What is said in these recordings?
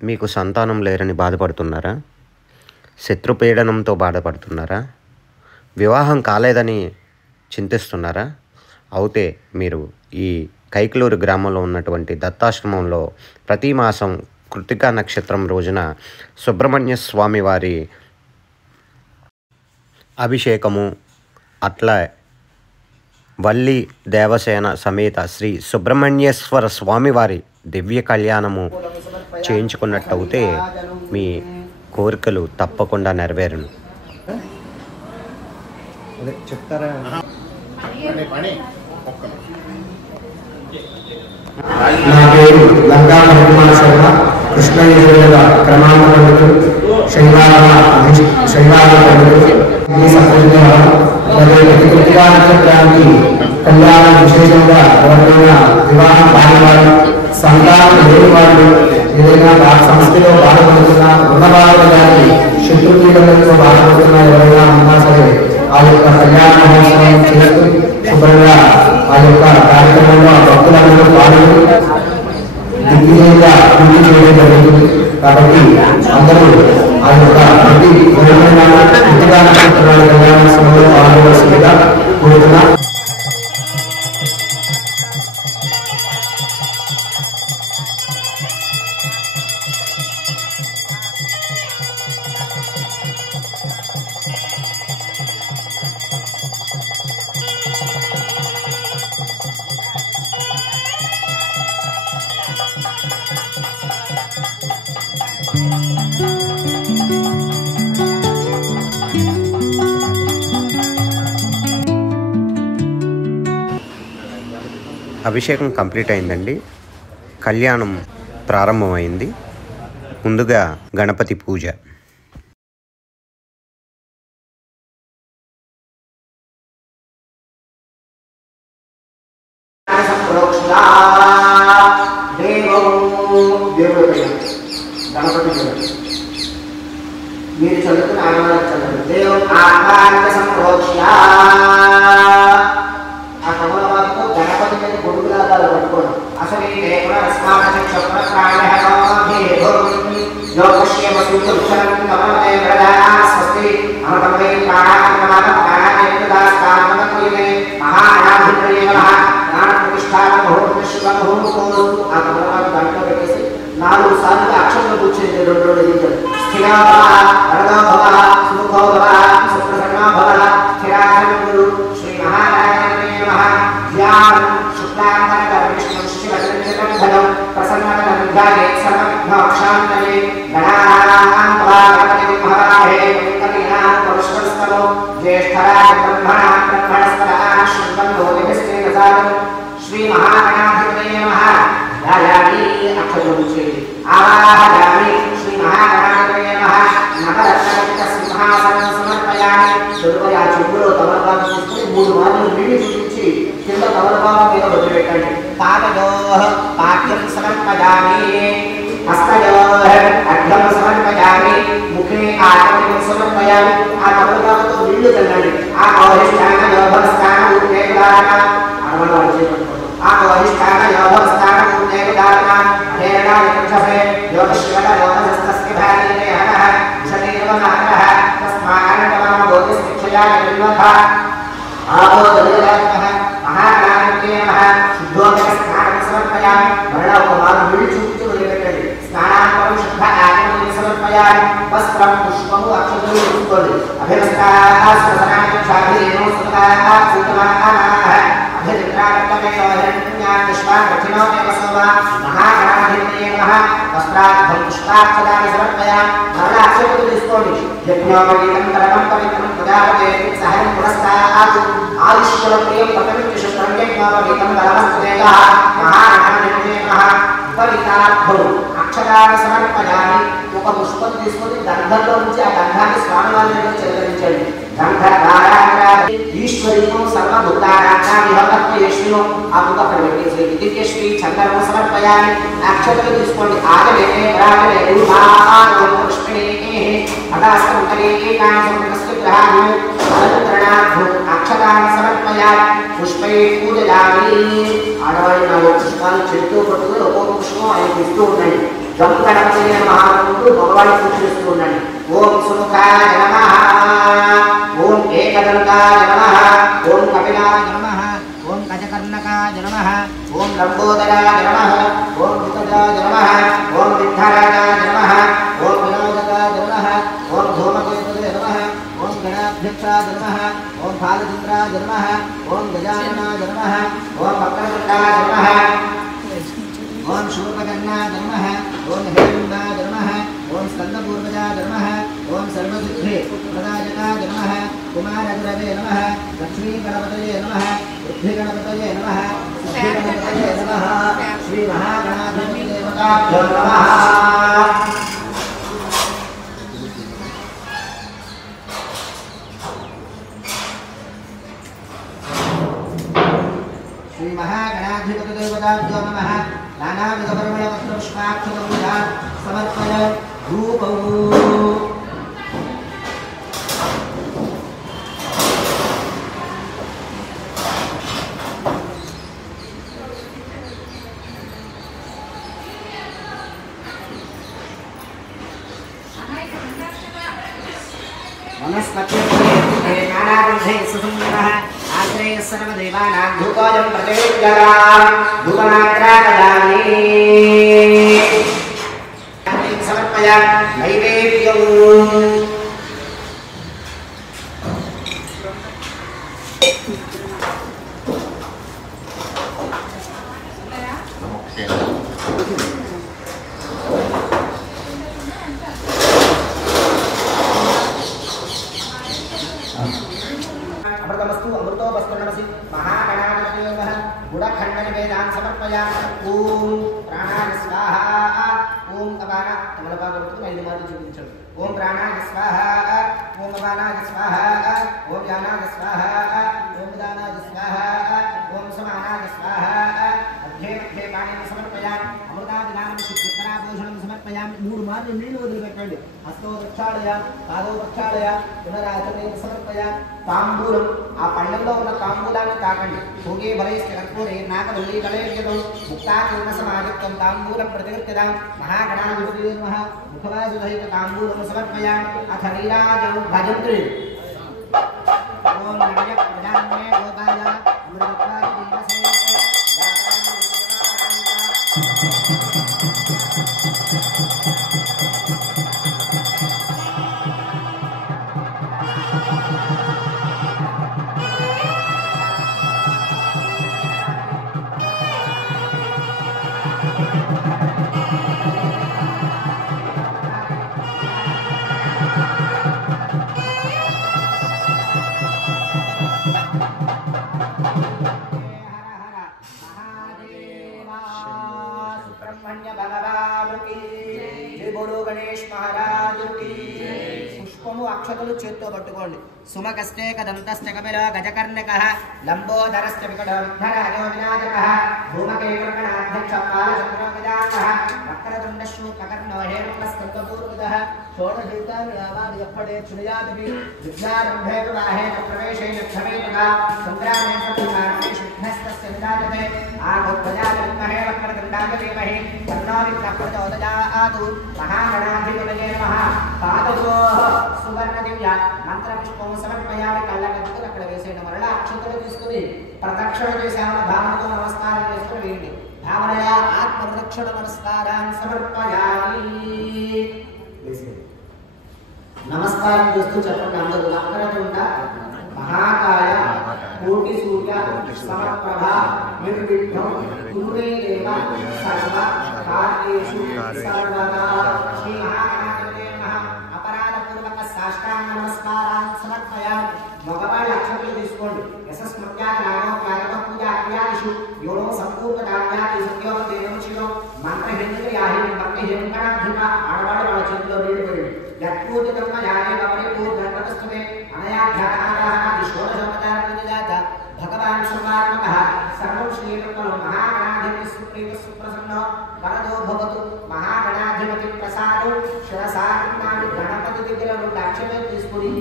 మీకు సంతానం లేరని బాధపడుతున్నారా? శత్రుపీడనంతో బాధపడుతున్నారా? వివాహం కాలేదని చింతిస్తున్నారా? అయితే మీరు ఈ కైకలూరు గ్రామంలో ఉన్నటువంటి దత్తాశ్రమంలో ప్రతి మాసం కృత్తికా నక్షత్రం రోజున సుబ్రహ్మణ్య స్వామి వారి అభిషేకము, అట్లా వల్లి దేవసేన సమేత శ్రీ సుబ్రహ్మణ్యేశ్వర స్వామివారి దివ్య కళ్యాణము చేయించుకున్నట్టయితే మీ కోరికలు తప్పకుండా నెరవేరును. చెప్తారా? నా పేరు లంకా హనుమాన్ శర్మ. కృష్ణయజుల క్రమాంక పండితుడు, శైవాల పండితుడు. కృత్తికా నక్షత్రానికి కళ్యాణం విశేషంగా ఎవరైనా వివాహం కాని వారు, సంతానం లేని వాళ్ళు, ఏదైనా సంస్థలో బాధపడుతున్నా, రుణబాధలు కానీ శత్రుపీడలతో బాధపడుతున్నా ఎవరైనా ఉన్నా సరే ఆ యొక్క కళ్యాణ మహోత్సవం చేస్తూ శుభ్రంగా ఆ యొక్క కార్యక్రమంలో ఆ భక్తులందరూ పాల్గొని దిగ్విజయంగా పూర్తి చేయడం జరుగుతుంది. కాబట్టి అందరూ ఆ యొక్క ప్రతి కృత్తికా నక్షత్రాల కళ్యాణోత్సవంలో పాల్గొనవలసిందిగా కోరుతున్నా. అభిషేకం కంప్లీట్ అయిందండి. కళ్యాణం ప్రారంభమైంది. ముందుగా గణపతి పూజ. మీరు చదువుతున్న ఆనందాలు చదవండి. దేవం ఆత్మానికి సంప్రోక్ష్య. ఆ కమలవారితో గణపతి మీద గొడుగులాగాలు పట్టుకోండి. అసలు దాంట్లో పెట్టేసి 4 సార్లు అక్షరంలో కూర్చొని 2 దించారు. శ్రీ మహాగణాధిపతయే నమః. యాయామి అక్షరం చేయండి. ఆవాహయామి శ్రీ మహాగణాధిపతయే నమః. నవరత్నగత సింహాసనం సమర్పయామి. తదుపరి ఆ చెప్పులో తమలపాకు తీసుకుని 3 మార్లు నీళ్ళు చూపించి కింద తమలపాకు మీద వదిలిపెట్టండి. పాదయోః పాఠ్యం సమర్పయామి. హస్తయోః అర్ఘ్యం సమర్పయామి. ముఖే ఆచమనం సమర్పయామి. ఆ తమలపాకుతో నీళ్లు చల్లండి. ఆ అవహిష్టాన యోగస్థాన ఉద్వేగాన అరవణ చేపట్టుకోండి. ఆ అవహిష్టాన యోగస్థాన ఉద్వేగాన హేరణ విక్షసే యోగశ్వర యోగస్తస్య భాగేన హరః శరీరవనః తస్మానకమం గోతిస్థిక్షయా నిర్వథ ఆపో దలిరాత్మః మహాగణాధిపతయే నమః. శుద్ధోదక స్నానం సమర్పయామి. మరణ ఒక మారు నీళ్ళు చూపించి వదిలిపెట్టండి. స్నానానంతరం శుద్ధ ఆచమనం సమర్పయామి. వస్త్రం పుష్పము అక్షతలు తీసుకోండి. అభినస్తాః స్వసనాయ శారీరేణో సుతాః సుతమాః మహాగణాధిపతయే నమః. వస్త్రార్థం పుష్పాక్షరాన్ని సమర్పయామి. మరణ అక్షతలు తీసుకోండి. యజ్ఞోపవీతం కరకం పవిత్రం ప్రజాపతే సహనం పురస్తాత్ ఆయుష్కుల ప్రియం పటమిత్య శుక్రం యజ్ఞోపవీతం కరమస్తేజః. మహాగణాధిపతయే నమః. ఉపవితార్థం అక్షరాన్ని సమర్పయామి. ఒక పుష్పం తీసుకొని గంధంలో నుంచి ఆ గంధాన్ని స్వామివారి దగ్గర చెల్లించండి. ఈశ్వరీయం సర్వభూతారాజ్ఞావిహోత్యేష్ణు ఆ బుక్ అక్కడ పెట్టేసి దివ్యశ్రీ చంద్రము సమర్పయామి. అక్షతలు తీసుకోండి. ఆగలే రాగలే పుష్పిణీ అదాస్తరే ఏకాంశగ్రహాన్ని అక్షతాన్ని సమర్పయామి. పుష్పై పూజయామి. ఆడవాళ్ళు 4 పుష్పాలు చెట్టు పట్టుకుని ఒక్కొక్క పుష్పం ఆయనకి ఇస్తూ ఉండండి. గం గణపతయే నమః అంటూ భగవాన్ని పూజ చేస్తూ ఉండండి. ఓం సుముఖాయ నమః, ఓం ఏకదంతాయ నమః, ఓం కపిలాయ నమః, ఓం గజకర్ణకాయ నమః, ఓం లంబోదరాయ నమః, ఓం వికటాయ నమః, ఓం విఘ్నరాజాయ నమః, ఓం వినాయకాయ నమః, ఓం ధూమకేతవే నమః, ఓం గణాధ్యక్షాయ నమః, ఓం బాలచంద్రాయ నమః, ఓం గజాననాయ నమః, ఓం వక్రతుండాయ నమః, ఓం శూర్పకర్ణాయ నమః, ఓం హిరణ్యాయ నమః, ఓం స్కందపూర్వజాయ నమః, ఓం సర్వసిద్ధి ప్రదాయకాయ నమః, కుమారగురవే నమః, లక్ష్మీ గణపతయే నమః, బుద్ధి గణపతయే నమః, సిద్ధి గణపతయే నమః, శ్రీ మహాగణాధిపతి దేవతాభ్యో నమః. శ్రీ మహాగణాధిపతి దేవతాభ్యో నమః. నానావిధ పరిమళ పుష్పాక్షతముదాన్ సమర్పయ రూపం. वनस्पत्यै नानाविधैः सुसुन्दरः आश्रयः सर्वदेवानां धूपोऽयं प्रत्येकजलां धूपमात्राकदामि समर्पय नैवेद्यम्. अमृतमस्तु अमृतो वस्तु नमसि महागणाधिपतये नमः. गुडखण्डनिवेदान् समर्पयामि. ओम प्राणाय स्वाहा. ओम अपान तमलपागवतु ఐదు మార్లు చూపించండి. ఓం ప్రాణాయ స్వాహా, ఓం అపానాయ స్వాహా, ఓం యానాయ స్వాహా, ఓం ఉదానాయ స్వాహా, ఓం సమానాయ స్వాహా. అధ్యే మధ్యే పాణిని సమర్పయామి. అమృతాదినామం శుద్ధరాభూషణం సమర్పయామి. మూడు మార్లు నీళ్లు వదిలిపెట్టండి. హస్తో ప్రక్షాళయ, పాదో ప్రక్షాళయ, పునరాచరణ సమర్పయామి. తాంబూలం, ఆ పళ్ళల్లో ఉన్న తాంబూలాన్ని తాకండి. భోగే బలైశ్చ కర్పూరే నాగవల్లి కళేర్యతం ముక్తాకర్ణ సమాధిత్వం తాంబూలం ప్రతిగృహ్యతాం. మహాగణాధిపతయే నమః. ముఖవాసుదైక తాంబూలం సమర్పయామి. అథ నీరాజం భజంత్రి. ఓం నమః ప్రజాన్మే గోపాయ అమృతత్వాయ దీవసే పుష్పము అక్షతలు చేత్తో పట్టుకోండి. సుమకస్తే కదంతశ్చ కపిల గజకర్ణకః లంబోదరశ్చ వికటోద్ధరాజో వినాయకః భూమకేకర్ణాధ్యక్ష బాలచంద్రో విదానః వక్రతుండ శూర్పకర్ణో హేరంబస్కందపూర్వదః షోడశీతాని యావాని యప్పడే చునయాదపి విద్యారంభే వివాహే ప్రవేశే లక్ష్మేతుగా సంగ్రామే సత్కారణే శుద్ధస్తస్య విదాయతే ఆగోధ్వజాయ విద్మహే వక్రతుండాయ ధీమహి తన్నో విఘ్నప్రచోదయాతు. మహాగణాధిపతయే నమః. పాదయోః సువర్ణ దివ్య మంత్ర పుష్పము సమర్పయామి. కళ్ళకద్దుకుని అక్కడ వేసేయండి. మరలా అక్షతలు తీసుకుని ప్రదక్షిణ చేసామన్న భావనతో నమస్కారం చేసుకుని వేయండి. భావనయా ఆత్మ ప్రదక్షిణ నమస్కారాన్ని సమర్పయామి. నమస్కారం చేస్తూ చెప్పండి అందరూ. వక్రతుండ మహాకాయ కోటి సూర్య సమప్రభ నిర్విఘ్నం కురుమే దేవ సర్వ కార్యేషు సర్వదా. శ్రీ మహాగణాధిపతయే నమః. అపరాధపూర్వక సాష్టాంగ నమస్కారాన్ని సమర్పయామి. మగవాళ్ళ అక్షతలు తీసుకోండి. యశస్మత్యాగ నామోత్యాగ పూజా క్రియాదిషు యోనో సంపూర్ణదాన్యాది సత్యోపదేవం శివం మంత్రహింద్రియాహి భక్తిహింకణాధిప. ఆడవాళ్ళు వాళ్ళ చేతిలో నీళ్ళు పోయండి. యత్పూజితమ్మ యానే పరిపూర్ణస్తమే అనయాధ్యానాది షోడశోపచార పూజాత భగవాన్ సుమాత్మకః సర్వం శ్రీమంగళం. మహాగణాధిపతి సుప్రీత సుప్రసన్నో వరదో భవతు. మహాగణాధిపతి ప్రసాదం శిరసానాన్ని గణపతి దగ్గర రెండు అక్షతలు తీసుకుని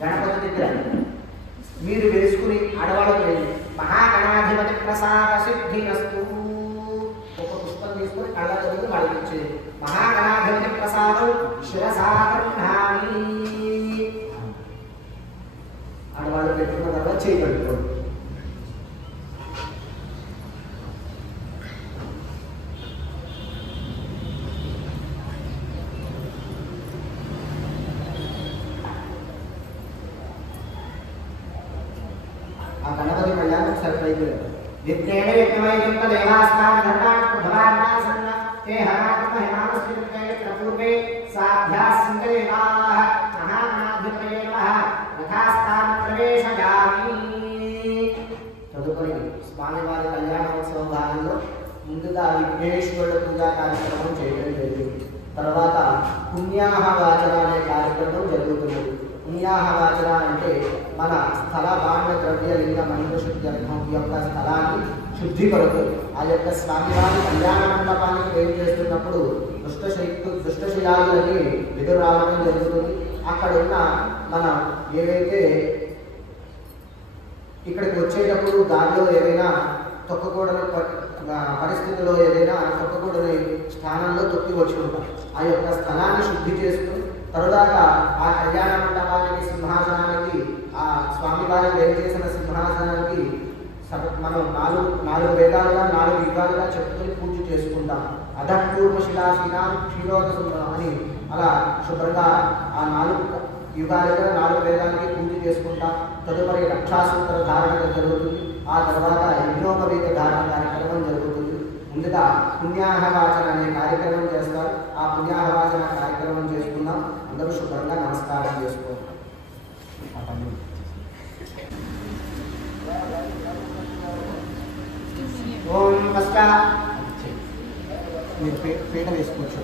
గణపతి దగ్గర మీరు వేసుకుని ఆడవాళ్ళకు వెళ్ళి మహాగణాధిపతి ప్రసాద సిద్ధిరస్తు. ఒక పుష్పం తీసుకుని కళ్ళకు కనిపించే మహాగణాధిపతి ప్రసాదం శిరసాగర్భామి ఆడవాళ్ళు పెట్టుకున్న తర్వాత చేయి కట్టుకోండి. ఆ గణపతి కళ్యాణం సరిపోయింది. విజ్ఞేన విజ్ఞమయం దేవాస్థాన ధర్మాన్ ప్రభాన్యాసన్న తే హరాత్మ హిమానస్మితే ప్రపూర్వే సాధ్యాసింగదేవాః మహాగణాధిపతయే నమః యథాస్థాన ప్రవేశయామి. తదుపరి స్వామివారి కళ్యాణోత్సవ భాగంలో ముందుగా విఘ్నేశ్వరుడు పూజా కార్యక్రమం చేయడం జరిగింది. తర్వాత పుణ్యాహవాచన అనే కార్యక్రమం జరుగుతుంది. పుణ్యాహవాచన అంటే మన స్థల బాండ ద్రవ్య లింగ మంత్ర శుద్ధి యొక్క స్థలాన్ని శుద్ధి కొరకు ఆ యొక్క స్వామివారి కళ్యాణ మండపాన్ని క్రియేట్ చేస్తున్నప్పుడు దుష్టశిలాలని ఎదురు రావడం జరుగుతుంది. అక్కడ ఉన్న మనం ఏవైతే ఇక్కడికి వచ్చేటప్పుడు దారిలో ఏదైనా తొక్కకూడని పరిస్థితుల్లో ఏదైనా తొక్కకూడని స్థానంలో తొక్కి వచ్చి ఉంటాం. ఆ యొక్క స్థలాన్ని శుద్ధి చేసుకుని తరువాత ఆ కళ్యాణ మండపానికి సింహాసనానికి ఆ స్వామివారి వేరు చేసిన సింహాసనానికి మనం నాలుగు వేదాలుగా 4 యుగాలుగా చెప్పుకొని పూజ చేసుకుంటాం. అధపూర్వ శిలాశీనా క్షీరోద అని అలా శుభ్రంగా ఆ 4 యుగాలుగా 4 వేదాలకి పూజ చేసుకుంటాం. తదుపరి రక్షాసూత్ర ధారణ జరుగుతుంది. ఆ తర్వాత యజ్ఞోపవీత ధారణ కార్యక్రమం జరుగుతుంది. ముందుగా పుణ్యాహవాచన అనే కార్యక్రమం చేస్తారు. ఆ పుణ్యాహవాచన కార్యక్రమం చేసుకుందాం. అందరూ శుభ్రంగా నమస్కారం చేసుకోండి. ఓం ఫస్ట్ మీరు పీట వేసుకోవచ్చు.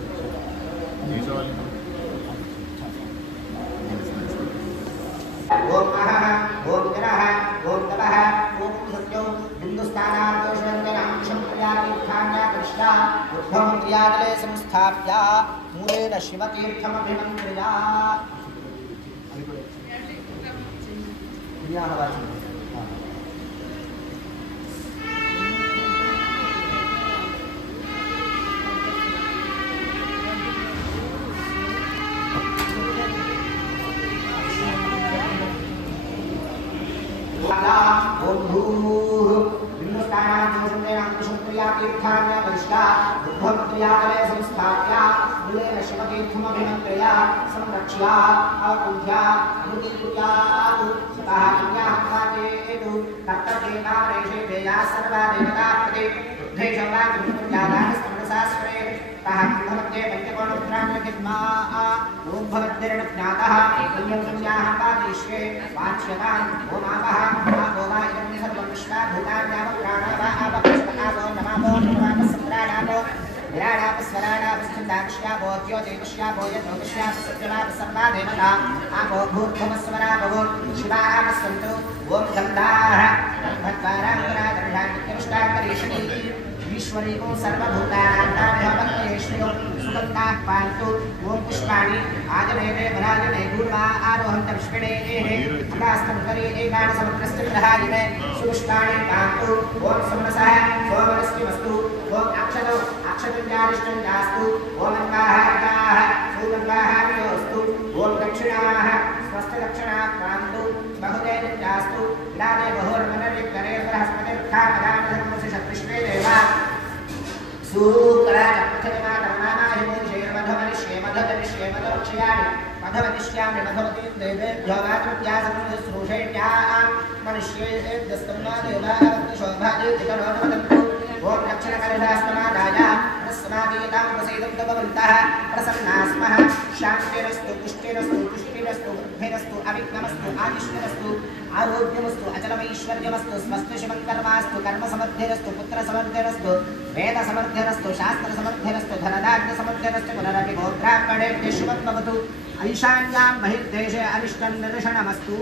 ఓం అహః ఓం జనః ఓం తపః ఓం సత్యం హిందుస్థానాదోషం ప్రియాతీర్థాన్యా కృష్ణ ఉద్భవం ప్రియాజలే సంస్థాప్య మూలేన శివతీర్థమభిమంత్రియా. పుణ్యాహవాచన ఓం భూః హిందుస్థానాదోషం కృష్ణ ఉద్భవం ప్రియాజలే సంస్థాప్య మూలేన శివతీర్థమభిమంత్రియా సంరక్ష్య ఆకుంఠ్య అనుకీర్త్యాతు సతః పుణ్యాహవాచేతు కర్తచేతారేషే దేయా సర్వా దేవతాపతే బుద్ధేశవాగ్నిపుణ్యాదానస్మరసాస్వరే తః కుంభమధ్యే పంచకోణోత్తరాన్యతిర్మా ఓం భవద్భిర్ణజ్ఞాతః పుణ్యం పుణ్యాహవాదేశ్వే వాచ్యతాన్ ఓమాపః ఆపో వా ఇదం సర్వం విశ్వాభూతాన్యావ ప్రాణావ ఆపః నమాపో నమాపస్సంద్రాణాపో విరాడాపస్వరాడాపస్కందాక్ష్యాపో ద్యోతిష్యాపో యజ్ఞోతిష్యాపసత్యమాపసర్వా దేవతా ఆపో భూర్భువస్వరాపో శివాపస్సంతు ఓం గంధాః భద్వారాంగనాదర్శాన్నిత్యనుష్ఠాకరీషణి ఈశ్వరీకో సర్వభూతానాంతాభ్యమన్యేష్ణ్యో సుగంధాః పాంతు ఓం పుష్పాణి ఆజనేనే బలాజనే దూర్వా ఆరోహంత విష్ణేః అకాస్తముఖరే ఏకాన సమగ్రస్య గ్రహాయినే సుపుష్పాణి పాంతు ఓం సమనసః సోమనస్మిమస్తు ఓం అక్షతంజారిష్టంజాస్తు ఓం అంగాహారికాః సూగంగాహార్యోస్తు ఓం దక్షిణాః స్వస్థదక్షిణాః పాంతు బహుదేజంజాస్తు విలానే బహుర్మనరిక్కరే బృహస్పతిర్ఖాపదానధర్మసి శతృష్ణే దేవా సూకరాచక్షమాధర్మామాహిమోషేమధమనిష్యేమధమనిష్యేమధక్షయామి మధవతిష్యామి మధవతీం దేవేభ్యో వాచృత్యాసమనుశ్రూషేణ్యాం మనుష్యేభ్యస్తమ్మా దేవాశోభాదేవికరోనవదంతు ఓం దక్షిణకలిదాస్తమాదాయ ప్రస్మాదీతాం ప్రసీదం భవంతః ప్రసన్నాస్మః శాంతిరస్తు పుష్టిరస్తు పుష్టిరస్తు వృద్ధిరస్తు అవిఘ్నమస్తు ఆయుష్యరస్తు ఆరోగ్యమస్తు అచలమైశ్వర్యమస్తు స్వస్తి శివంకర్మాస్తు కర్మసమర్థిరస్తు పుత్రసమర్థిరస్తు వేదసమర్థిరస్తు శాస్త్రసమర్థిరస్తు ధనధాన్యసమర్థిరస్తు పునరపి గోబ్రాహ్మణేభ్యः శుభం భవతు. ఐశాన్యాం బహిర్దేశే అరిష్టం నిరసనమస్తు.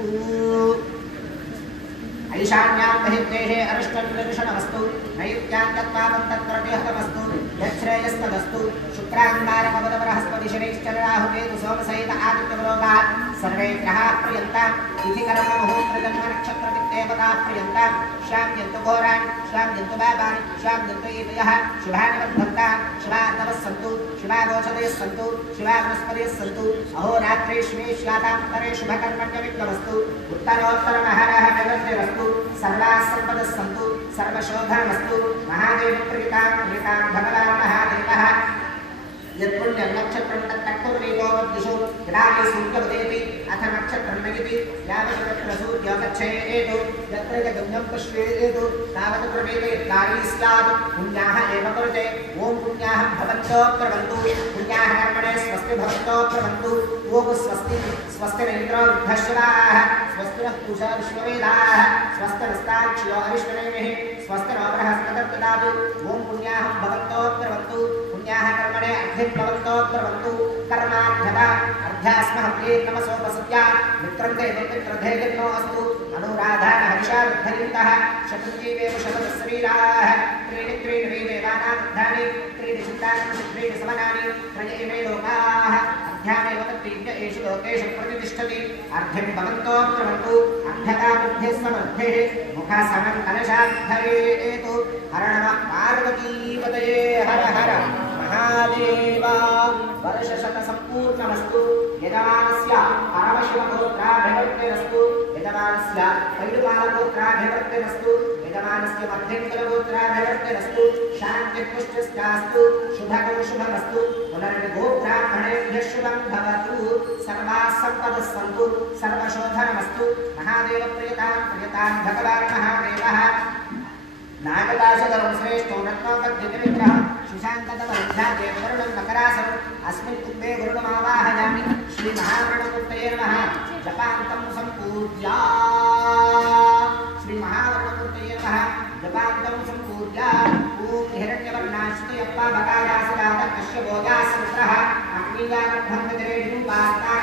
ఐశాన్యాం బహిర్దేశే అరిష్టం నిరసనమస్తు. నైత్యాం తత్పాపం తత్ప్రతిహతమస్తు. యచ్ఛ్రేయస్తదస్తు. శుక్రాంగారకపద బృహస్పతి शनैश्चराहुकेतु सोमसहित आदित्यवलोकाः सर्वे ग्रहाः प्रियन्ताम् इति कर्म मुहूर्तजन्म नक्षत्रदिक्देवताः प्रियन्ताम् श्याम्यन्तु घोरान् श्याम्यन्तु पापानि श्याम्यन्तु ईदयः शुभानि वर्धन्ताम् शिवार्णवः सन्तु शिवागोषधयः सन्तु शिवावनस्पतयः सन्तु अहोरात्रेष्मे श्यातान्तरे शुभकर्मण्यविघ्नमस्तु उत्तरोत्तरमहरः नैवेद्यमस्तु सर्वाः सम्पदः सन्तु सर्वशोभनमस्तु महादेवप्रीतां प्रीतां भगवान् महादेवः यत्पुण्यं नक्षत्रं तत्तत्कुर्वीतो वद्दिशो यदा हि सूर्योदयति अथ नक्षत्रं नयति यावत् सूर्यो गच्छेत् यत्र गगनं पश्येत् तावत् प्रवेदयत्कारी स्यात् पुण्याः एव कुरुते ॐ पुण्याः भवन्तो प्रवन्तु पुण्याः कर्मणे स्वस्ति भवन्तो प्रवन्तु ॐ स्वस्ति स्वस्तिरिन्द्रो वृद्धश्रवाः स्वस्तिनः पूषा विश्ववेदाः स्वस्तिरस्ताक्ष्यो अविश्वनेमिः स्वस्तिनो बृहस्पतिर्ददातु ॐ पुण्याः भवन्तो प्रवन्तु पुण्याः कर्मणे भवन्तो प्रवन्तु कर्माध्यता अध्यास्महं नमसोपसत्या मित्रं ते मित्रधैर्यन्नो अस्तु अनुराधान हर्षाद्धरिन्तः शतञ्जीवेव शतशरीराः त्रीणि त्रीणि देवानां त्रीणि चिन्तानि त्रीणि समनानि त्रयेमे लोकाः अध्यामेव तत्तीव्य एषु लोकेषु प्रतिष्ठति अर्ध्यं भवन्तो प्रवन्तु अर्ध्यता बुद्धिः समर्थे मुखासनं कलशाद्धरेतु हर नमः पार्वतीपतये हर हर महादेवा वर्षशतसम्पूर्णमस्तु यजमानस्य परमशिवगोत्राभिवर्तिरस्तु यजमानस्य पैडुपालगोत्राभिवर्तिरस्तु यजमानस्य मध्यन्तरगोत्राभिवर्तिरस्तु शान्तिपुष्टिश्चास्तु शुभकं शुभमस्तु पुनर्गोब्राह्मणेभ्यः शुभं भवतु सर्वाः सम्पदः सन्तु सर्वशोधनमस्तु महादेवप्रियतां प्रियतां भगवान् महादेवः नागदाशधरं श्रेष्ठो रत्नोपद्यतिविग्रहः सुशान्ततमध्यादेववरुणं मकरासनम् अस्मिन् कुम्भे गुरुणमावाहयामि श्रीमहावरुणमूर्तये नमः जपान्तं सम्पूज्य श्रीमहावरुणमूर्तये नमः जपान्तं सम्पूज्य ॐ हिरण्यवर्णाश्रियप्पाबकायासदातस्य भोगासमुद्रः अग्नियानभङ्गतिरेणुपास्ताः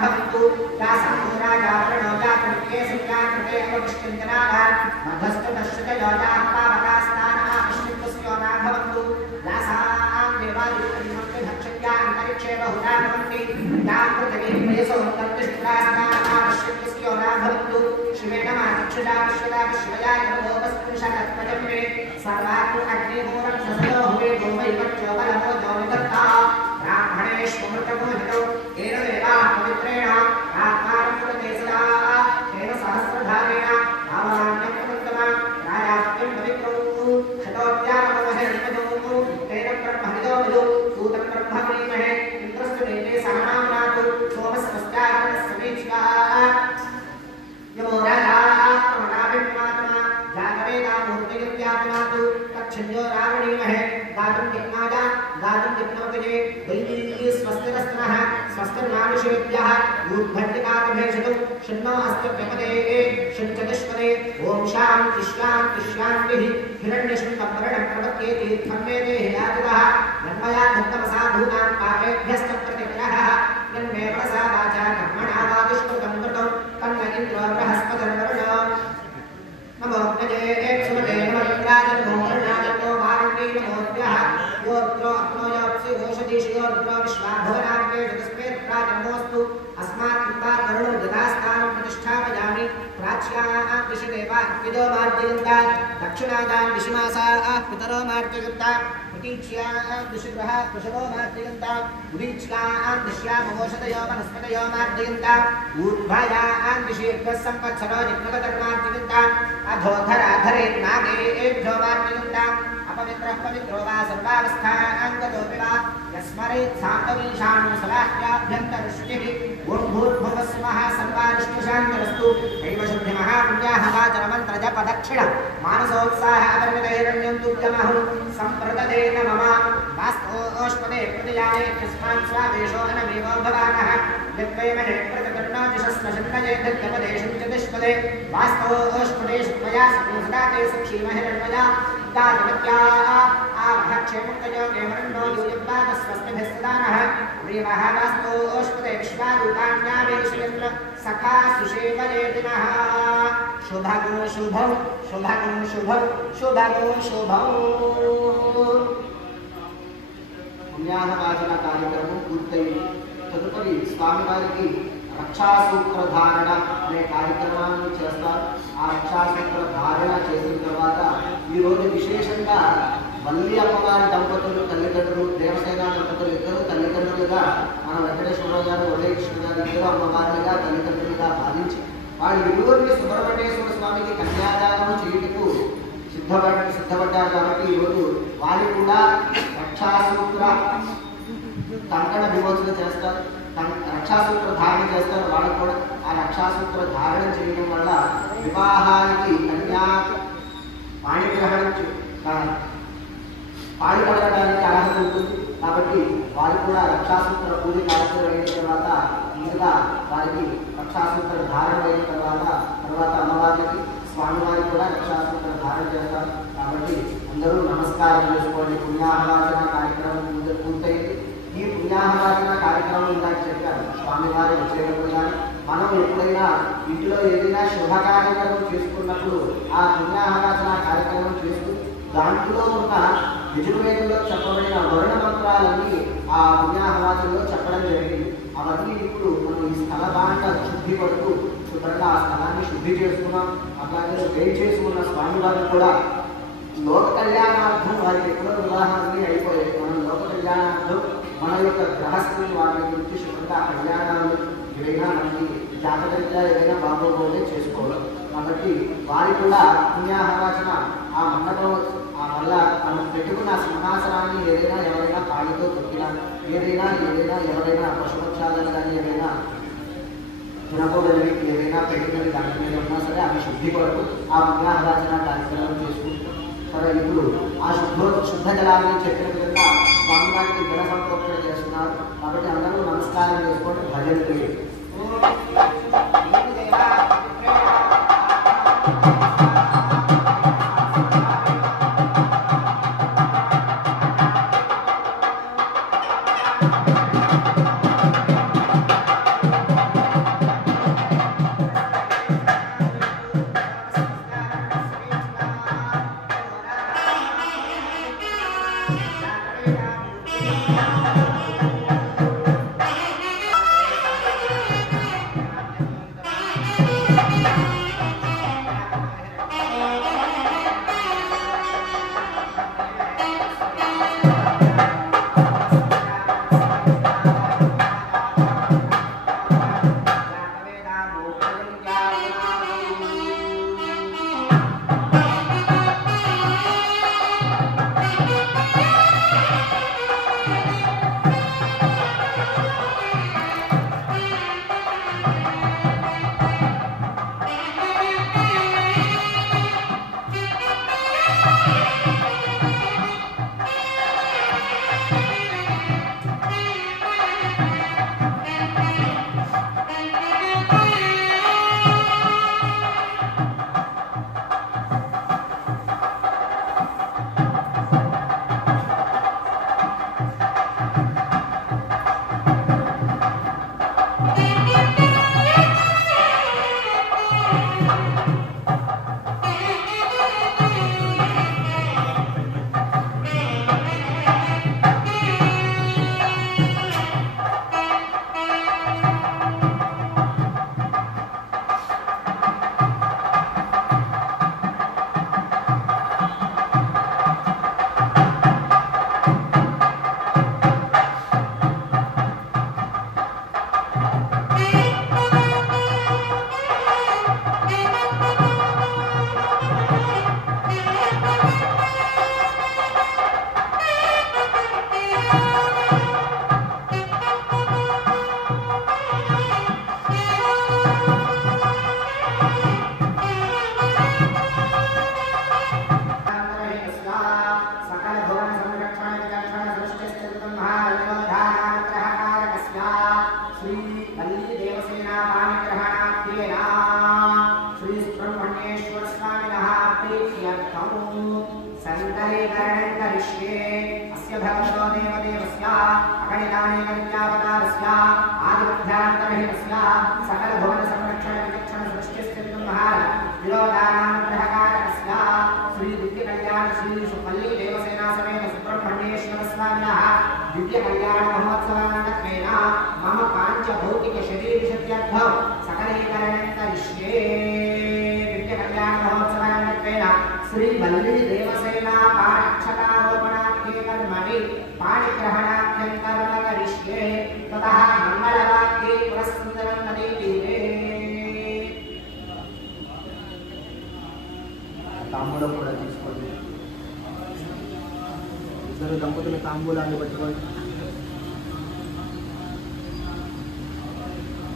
भवन्तु दासाहोराजावरणोजातृत्ये संज्ञाकृते अपविष्टञ्जनाभान् मधस्तनश्रितयोजाः पावकास्तानः अश्रितस्योना भवन्तु दासां देवादित्रिमन्ते भक्षत्या अन्तरिक्षे बहुधा भवन्ति यां पृथिवीं वयसो तत्तिष्ठास्तानः अश्रितस्योना भवन्तु शिवेन माचक्षुषा विश्वदा विश्वया यमोगस्पृशकत्वजं मे सर्वात्म अग्निमूलं ससयो हुवे गोमैवच्चोबलमो जौनिदत्ता ब्राह्मणेष्वमृतगोहितौ येन देवाः पवित्रेण आत्मानं कुरुते सदा तेन सहस्रधारेण आवाहन्यं प्रदत्तमा रायात्यं पवित्रौ शतोद्यानमोहरिमधो तेन ब्रह्मविदो सूतं ब्रह्मणीमहे इन्द्रस्य देवे सहनाम्नातु सोमस्वस्त्यागतस्य वीक्ष्या यमो राजात्मनाभिमात्मा जागरेणामूर्तियुक्त्यात्मातु तच्छिन्यो रावणीमहे गातुं दिक्माजा गातुं दिक्नोपजे दैवी स्वस्तिरस्त्रः स्वस्तिर्मानुषेभ्यः यूद्भट्टिकामभेषतु शन्नो अस्तु व्यपदे शञ्चतिष्पदे ॐ शान्ति शान्ति शान्तिः हिरण्यशुण्डवर्णं प्रपद्येति त्वन्मे देहि यातुकः यन्मया दत्तमसाधूनां पापेभ्यस्तप्रतिग्रहः यन्मे मनसा वाचा कर्मणा वा दुष्कृतं कृतं तन्न इन्द्रो बृहस्पतिर्वरुणो नमो नजे सुमते नमोन्द्राजनो वरुणाजनो वारुणी नमोऽभ्यः योऽद्रो अग्नोयोऽप्सि ओषधीशयोऽद्रो विश्वाभवनार्के जगस्मेत्राजन्मोऽस्तु अस्मात् कृपात् वरुणो यथास्थानं प्रतिष्ठापयामि प्राच्याः दिशि देवाः विदो मार्जयन्ताः दक्षिणादां दिशिमासाः पितरो मार्जयन्ताः प्रतीच्याः दिशिग्रहाः कुशलो मार्जयन्ताः उदीच्याः दिश्यामवोषधयो वनस्पतयो मार्जयन्ताः ऊर्ध्वायाः दिशि यज्ञः सम्पत्सरो यज्ञपतर्मार्जयन्ताः अधोधराधरे नागेभ्यो मार्जयन्ताः अपवित्रः पवित्रो वा सर्वावस्थाङ्गतोऽपि वा यस्मरेत् साम्बवीषाणु सलाह्याभ्यन्तरश्रुतिः ऊर्ध्वोर्भुवस्वः सर्वारिष्टुशान्तरस्तु दैवशुद्धिमहापुण्याः वाचनमन्त्रजपदक्षिण मानसोत्साह अपरिमितैरण्यं तुभ्यमहं सम्प्रददे न मम वास्तोष्पदे प्रतिजाने यस्मान् स्वादेशो अनमेवो भवानः यद्वैमहे प्रतिकर्णादिशस्मशन्नये धत्यपदेशं च दिष्पदे वास्तोष्पदे शुक्मया सदा ते सक्षीमहिरण्मया दाजमत्या आवहक्षेमुक्तयो केवरन्नो यूयब्बादस्वस्तिभिस्सदानः प्रियमः वास्तोष्पदे विश्वारूपाण्यावेशयन्त्र सखा सुषेवयेतिनः शुभगो शुभौ शुभगो शुभौ शुभगो शुभौ పుణ్యాహవాచన కార్యక్రమం పూర్తయింది. తదుపరి స్వామివారికి రక్షాసూత్ర ధారణ అనే కార్యక్రమాన్ని చేస్తారు. ఆ రక్షాసూత్ర ధారణ చేసిన తర్వాత ఈరోజు విశేషంగా వల్లి అమ్మవారి దంపతులు తల్లిదండ్రులు, దేవసేన దంపతులు ఇద్దరు తల్లిదండ్రులుగా మన వెంకటేశ్వరరావు గారు, ఉదయకృష్ణ గారు ఇద్దరు అమ్మవారులుగా తల్లిదండ్రులుగా భావించి వాళ్ళు ఇరువురిని సుబ్రహ్మణ్యేశ్వర స్వామికి కన్యాదానం చేయుటకు సిద్ధపడ్డారు. కాబట్టి ఈరోజు వారు కూడా రక్షాసూత్ర కంకణ విమోచన చేస్తారు, రక్షాసూత్ర ధారణ చేస్తారు. వాళ్ళకు కూడా ఆ రక్షాసూత్ర ధారణ చేయడం వల్ల వివాహానికి కన్యా పాణిగ్రహణం పాల్గొనడానికి అర్హత ఉంటుంది. కాబట్టి వారు కూడా రక్షాసూత్ర పూజ కార్యక్రమం అయిన తర్వాత ముందుగా వారికి రక్షాసూత్ర ధారణ అయిన తర్వాత అమ్మవారికి స్వామివారికి కూడా రక్షాసూత్ర ధారణ చేస్తారు. కాబట్టి అందరూ నమస్కారం చేసుకోండి. పుణ్యాహవాచన కార్యక్రమం పూర్తయింది. ఈ పుణ్యాహవాచన కార్యక్రమం ఇందాక చెప్పారు, స్వామివారి వచ్చేటప్పుడు కానీ మనం ఎప్పుడైనా ఇంటిలో ఏదైనా శుభకార్యక్రమం చేసుకున్నప్పుడు ఆ పుణ్యాహవాచన కార్యక్రమం చేసుకుని దాంట్లో ఉన్న యజుర్వేదంలో చెప్పబడిన వర్ణ మంత్రాలన్నీ ఆ పుణ్యాహవాచనలో చెప్పడం జరిగింది. అవన్నీ ఇప్పుడు మనం ఈ స్థల దాంట శుద్ధి పడుతూ శుభ్రంగా ఆ స్థలాన్ని శుద్ధి చేసుకున్నాం. అట్లాగే వేడి చేసుకున్న స్వామివారిని కూడా లోక కళ్యాణార్థం వారికి ఎప్పుడో ఉదాహరణని అయిపోయాయి. మనం లోక కళ్యాణార్థం మన యొక్క గ్రహస్థితిని వారి గురించి శుభ్రంగా కళ్యాణాలు ఏవైనా మనకి జాతకరీత్యా ఏదైనా బాగోపోతే చేసుకోవడం. కాబట్టి వారి కూడా పుణ్యాహవాచన ఆ మండపం ఆ వల్ల మనం పెట్టుకున్న సింహాసనాన్ని ఏదైనా ఎవరైనా కాళ్ళతో తొక్కినా ఏదైనా ఎవరైనా పశుపక్షాలను కానీ ఏదైనా తినకూడదని ఏదైనా పెట్టినవి దాని మీద ఉన్నా సరే అవి శుద్ధి కొరకు ఆ పుణ్యాహవాచన కార్యక్రమం చేసుకుంటాం. సరే ఇప్పుడు ఆ శుద్ధ జలాన్ని చెప్పిన విధంగా స్వామివారికి జల సంప్రోక్షణ చేస్తున్నారు. కాబట్టి అందరూ నమస్కారం చేసుకోండి, భజన చేయండి. कल्याण महोत्सवानत्वेन मम पांचभौतिक शरीर सत्यार्थं सकलीकरणं करिष्ये। नित्य कल्याण महोत्सवानत्वेन श्री वल्ली देवसेना पाठक्षतारोपणाख्ये कर्मणि पाणिग्रहणाख्यं कर्म करिष्ये। ततः मंगलवाक्ये पुरस्सुन्दरं नदी तीरे తాంబూలం కూడా తీసుకోండి। ఇద్దరు దంపతుల తాంబూలాన్ని పట్టుకోండి।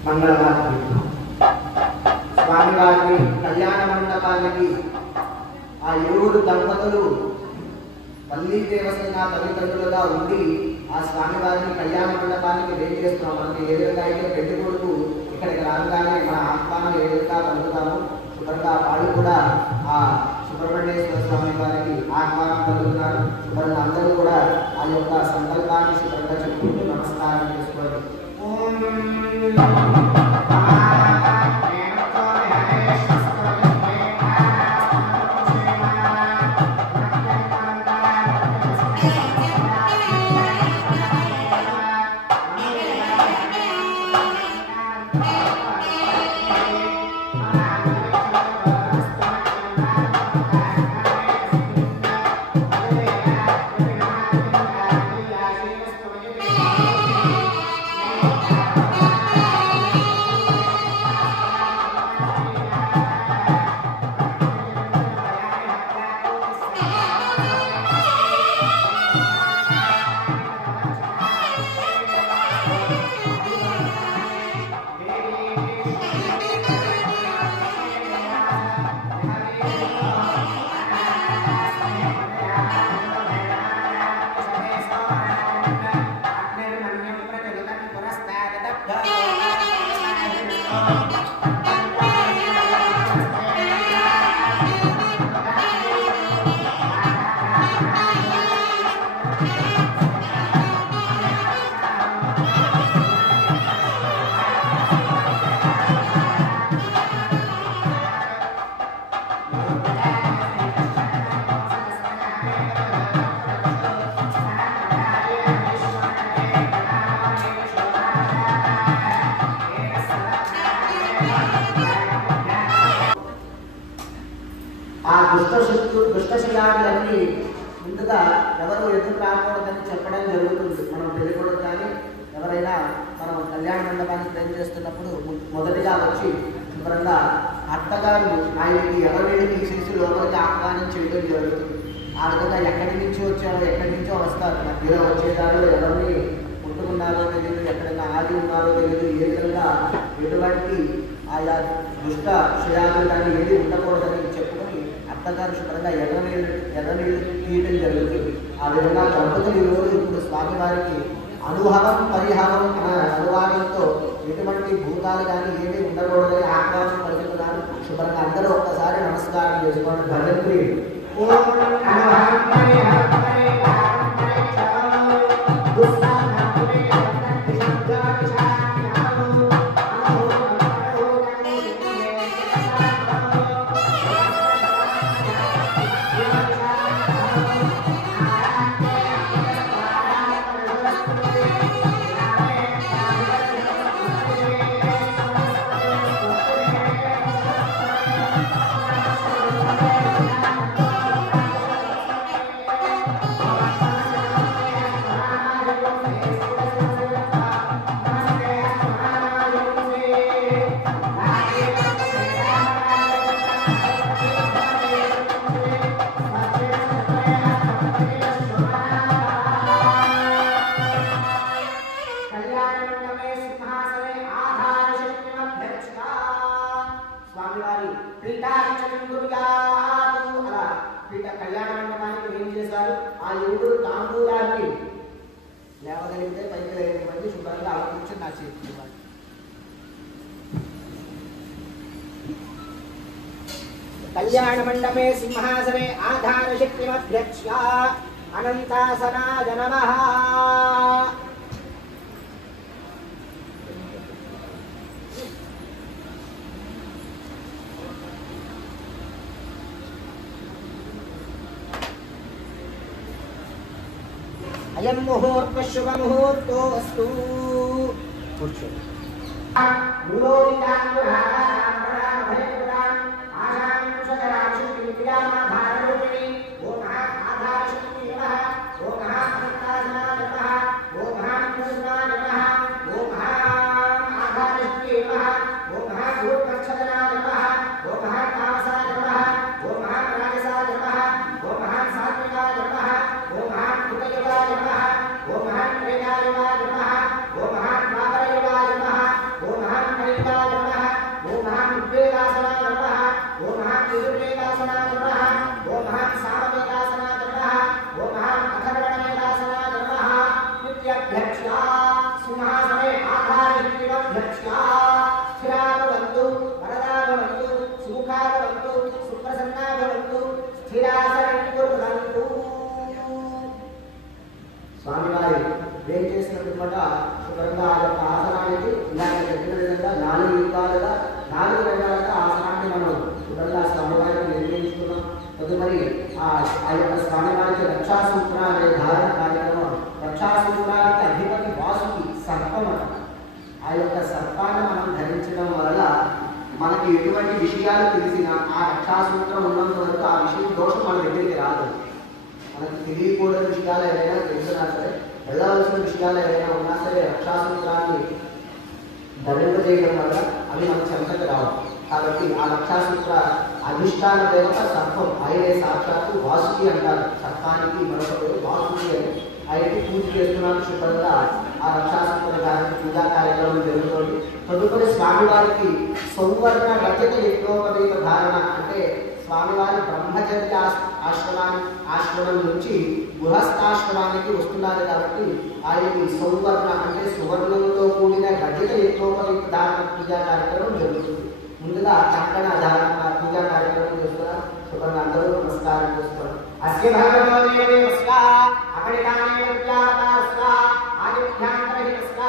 మంగళవారం స్వామివారిని కళ్యాణ మండపానికి ఆ ఇరువురు దంపతులు వల్లి దేవసేన తల్లిదండ్రులుగా ఉండి ఆ స్వామివారిని కళ్యాణ మండపానికి వేడి చేస్తున్నాం। మనకి ఏ విధంగా అయితే పెళ్లి కొడుకు ఇక్కడికి రాగానే మన ఆహ్వానం ఏ విధంగా పలుకుతాము శుభ్రంగా వాళ్ళు కూడా ఆ సుబ్రహ్మణ్యేశ్వర స్వామి వారికి ఆహ్వానం పలుకుతున్నారు। శుభ్రంగా అందరూ కూడా ఆ యొక్క సంకల్పాన్ని శుభ్రంగా చెప్పుకుంటూ నమస్కారం చేసుకోండి। దుష్టశీలాలన్నీ ముందుగా ఎవరు ఎదురు రాకూడదని చెప్పడం జరుగుతుంది। మనం పెళ్ళికొడుకు కానీ ఎవరైనా మనం కళ్యాణ మండపానికి ప్రేమ చేస్తున్నప్పుడు మొదటిగా వచ్చి శుభ్రంగా అత్తగారు ఆయనకి ఎవరిని తీసేసి లోపలికి ఆహ్వానం చేయడం జరుగుతుంది। ఆ విధంగా ఎక్కడి నుంచి వచ్చారో ఎక్కడి నుంచో వస్తారు, మధ్యలో వచ్చేదారు ఎవరిని ముట్టుకున్నారో తెలియదు, ఎక్కడైనా ఆగి ఉన్నారో తెలియదు, ఏ విధంగా ఎటువంటి ఆయా దుష్ట శిలాలు కానీ ఏది ఉండకూడదని చెప్పుకొని అత్తగారు శుభ్రంగా ఎర్రనీళ్ళు తీయడం జరుగుతుంది। ఆ విధంగా దంపతులు ఈరోజు ఇప్పుడు స్వామివారికి అనుభవం పరిహారం అనే అనువాదంతో ఎటువంటి భూతాలు కానీ ఏమీ ఉండకూడదని ఆహ్వానం పలుకుతున్నారు। శుభ్రంగా అందరూ ఒక్కసారి నమస్కారం చేసుకోండి। భజంత్రి కళ్యాణ మండపానికి ఏం చేశారు? ఆ యువకుడు తాంబూలాన్ని లేవగలిగితే పైకి లేకపోతే శుభ్రంగా అలా కూర్చొని నా చేతికి ఇవ్వాలి। కళ్యాణ మండపే సింహాసనే ఆధార శక్తిమధ్యక్ష అనంతాసనాయ నమః। అయ్యా ముహూర్త శుభ ముహూర్తోస్తు. కూర్చో. స్వామివారి వేరు చేసినటువంటి శుభ్రంగా ఆ యొక్క ఆసనానికి ఇలాగ చెప్పిన విధంగా 4 యుగాలుగా 4 రకాలుగా ఆసనాన్ని మనం శుభ్రంగా స్వామివారికి నిర్ణయించుకున్నాం. తదుపరి ఆ యొక్క స్వామివారికి రక్షాసూత్ర అనే ధారణ కార్యక్రమం. రక్షాసూత్రానికి అధిపతి వాసుకి సర్పం అంట. ఆ యొక్క సర్పాన్ని మనం ధరించడం వల్ల మనకి ఎటువంటి విషయాలు తెలిసినా ఆ రక్షాసూత్రం ఉన్నంత వరకు ఆ విషయం దోషం మన దగ్గరికి రాదు. మనకి తెలియకూడని విషయాలు ఏదైనా తెలిసినా సరే, వెళ్ళవలసిన విషయాలు ఏదైనా ఉన్నా సరే రక్షాసూత్రాన్ని ధరింపజేయడం వల్ల అవి మన చెంతకు రావు. కాబట్టి ఆ రక్షాసూత్ర అధిష్టాన దేవత సర్పం. ఆయనే సాక్షాత్తు వాసుకి అంటారు. సర్పానికి మరొక పేరు వాసుకి అని. ఆయనకి పూజ చేస్తున్నాను. శుభ్రంగా ఆ రక్షాసూత్ర గారికి పూజా కార్యక్రమం జరుగుతుంది. తదుపరి స్వామివారికి సౌవర్ణ రచన యజ్ఞోపదీత ధారణ అంటే స్వామివారి బ్రహ్మచర్య ఆశ్రమం నుంచి గృహస్థాశ్రమానికి వస్తున్నారు కాబట్టి ఆయనకి సౌవర్ణ అంటే సువర్ణంతో కూడిన రజత యజ్ఞోపదీత ధారణ పూజా కార్యక్రమం జరుగుతుంది. ముందుగా చక్కన ధారణ పూజా కార్యక్రమం చేస్తున్నారు. శుభ్రంగా అందరూ నమస్కారం చేస్తున్నారు. అస్య భగవతే నమస్కారం అపరిణామే విద్యావతారస్య ఆదిభ్యాంతరహితస్య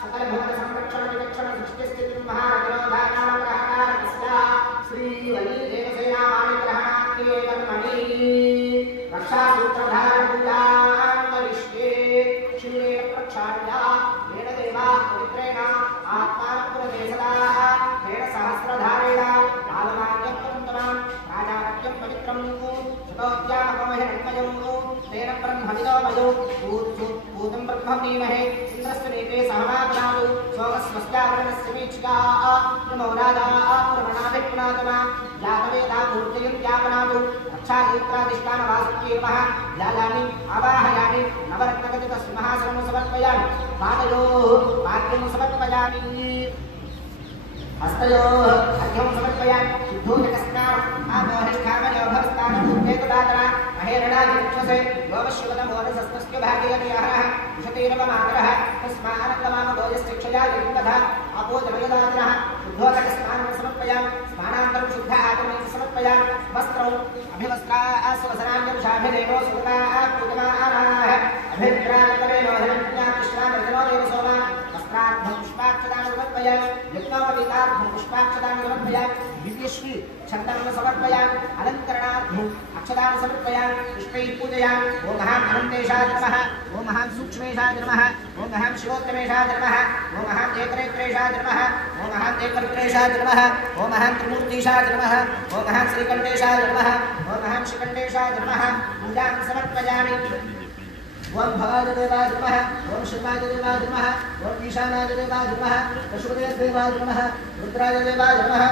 సకల భూత సంరక్షణ విచక్షణ సృష్టి స్థితి మహాగ్రహోధానామగ్రహకారకస్య శ్రీ వల్లి దేవసేనా వాణిగ్రహణాఖ్యే కర్మణి రక్షాసూత్రధారణ పూజాం కరిష్యే. క్షీరేణ ప్రక్షాళ్య ఏన దేవా పవిత్రేణ ఆత్మానుపురదేశదాః ఏన సహస్రధారేణ కాలమాన్యం పవిత్రం రాజారక్యం పవిత్రం శతోద్యామకమహిరణ్మయం తేన బ్రహ్మవిదోమయో భూతం బ్రహ్మమీమహే ఇంద్రస్య నీతే సహమాపనాదు సోమస్మస్యావరణస్య వీచికా నమో రాజాః పురమణాభిపునాతమా జాతవేదా మూర్తియం త్యాపనాదు రక్షాసూత్రాధిష్టాన వాసుక్యేమః జాలాని ఆవాహయామి నవరత్నగతిత సింహాసనం సమర్పయామి పాదయోః పాద్యం సమర్పయామి హస్తయోః అర్ఘ్యం సమర్పయామి శుద్ధోదకస్నానం ఆమోహిష్ఠామయోభవస్థానభూతేతుదాతన మహేరణాదిక్షసే యోగశివతమోరసస్మస్య భాగ్యగతయః విశతైరవమాతరః తస్మానందమామభోజశ్చిక్షయా లింగధ అపోజమయదాతనః శుద్ధోదకస్నానం సమర్పయామి స్నానాంతరం శుద్ధ ఆచమనం సమర్పయామి వస్త్రం అభివస్త్రాస్వసనాన్యషాభిరేణో సుగతాః పూజమానాః అభిప్రాయకరేణో హిరణ్యాకృష్ణామర్జనో దేవసోమా వస్త్రార్థం పుష్పాక్షదానం సమర్పయామి యజ్ఞోపవీతార్థం పుష్పాక్షదానం సమర్పయామి దివ్యశ్రీ చందనం సమర్పయామి అలంకరణార్థం అక్షదానం సమర్పయామి పుష్పైః పూజయామి. ఓం మహాం అనంతేశాయ నమః ఓం మహాం సూక్ష్మేశాయ నమః ఓం మహాం శివోత్తమేశాయ నమః ఓం మహాం ఏకనేత్రేశాయ నమః ఓం మహాం ఏకరుద్రేశాయ నమః ఓం మహాం త్రిమూర్తీశాయ నమః ఓం మహాం శ్రీకంఠేశాయ నమః ఓం మహాం శ్రీకంఠేశాయ నమః పూజాం సమర్పయామి. ఓం భవాయ దేవాయ నమః ఓం శివాయ దేవాయ నమః ఓం ఈశానాయ దేవాయ నమః పశుపతే దేవాయ నమః రుద్రాయ దేవాయ నమః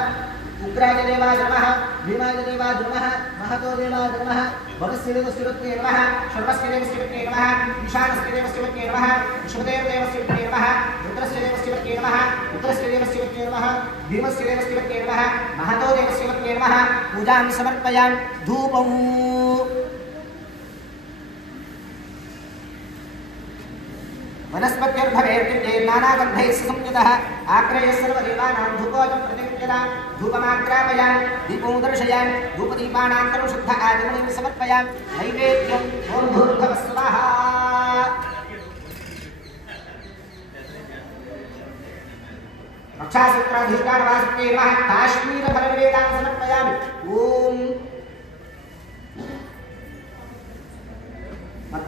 ఉగ్రాయ దేవాయ నమః భీమాయ దేవాయ నమః మహతో దేవాయ నమః భవస్య దేవస్య నమః సర్వస్య దేవస్య నమః ఈశానస్య దేవస్య నమః పశుపతే దేవస్య నమః రుద్రస్య దేవస్య నమః ఉగ్రస్య దేవస్య నమః భీమస్య దేవస్య నమః మహతో దేవస్య నమః పూజాం సమర్పయామి. ధూపం वनस्पत्यर्भवेर्दिव्ये नानागन्धैः संयुतः आग्रयः सर्वदेवानां धूपोऽयं प्रतिगृह्यतां धूपमाग्रापयामि दीपं दर्शयामि धूपदीपानान्तरं शुद्ध आचमनीं समर्पयामि. नैवेद्यम् ॐ भूर्भुवः स्वः. रक्षासूत्राधिष्ठानवासिने नमः काश्मीरफलनिवेदां समर्पयामि. ॐ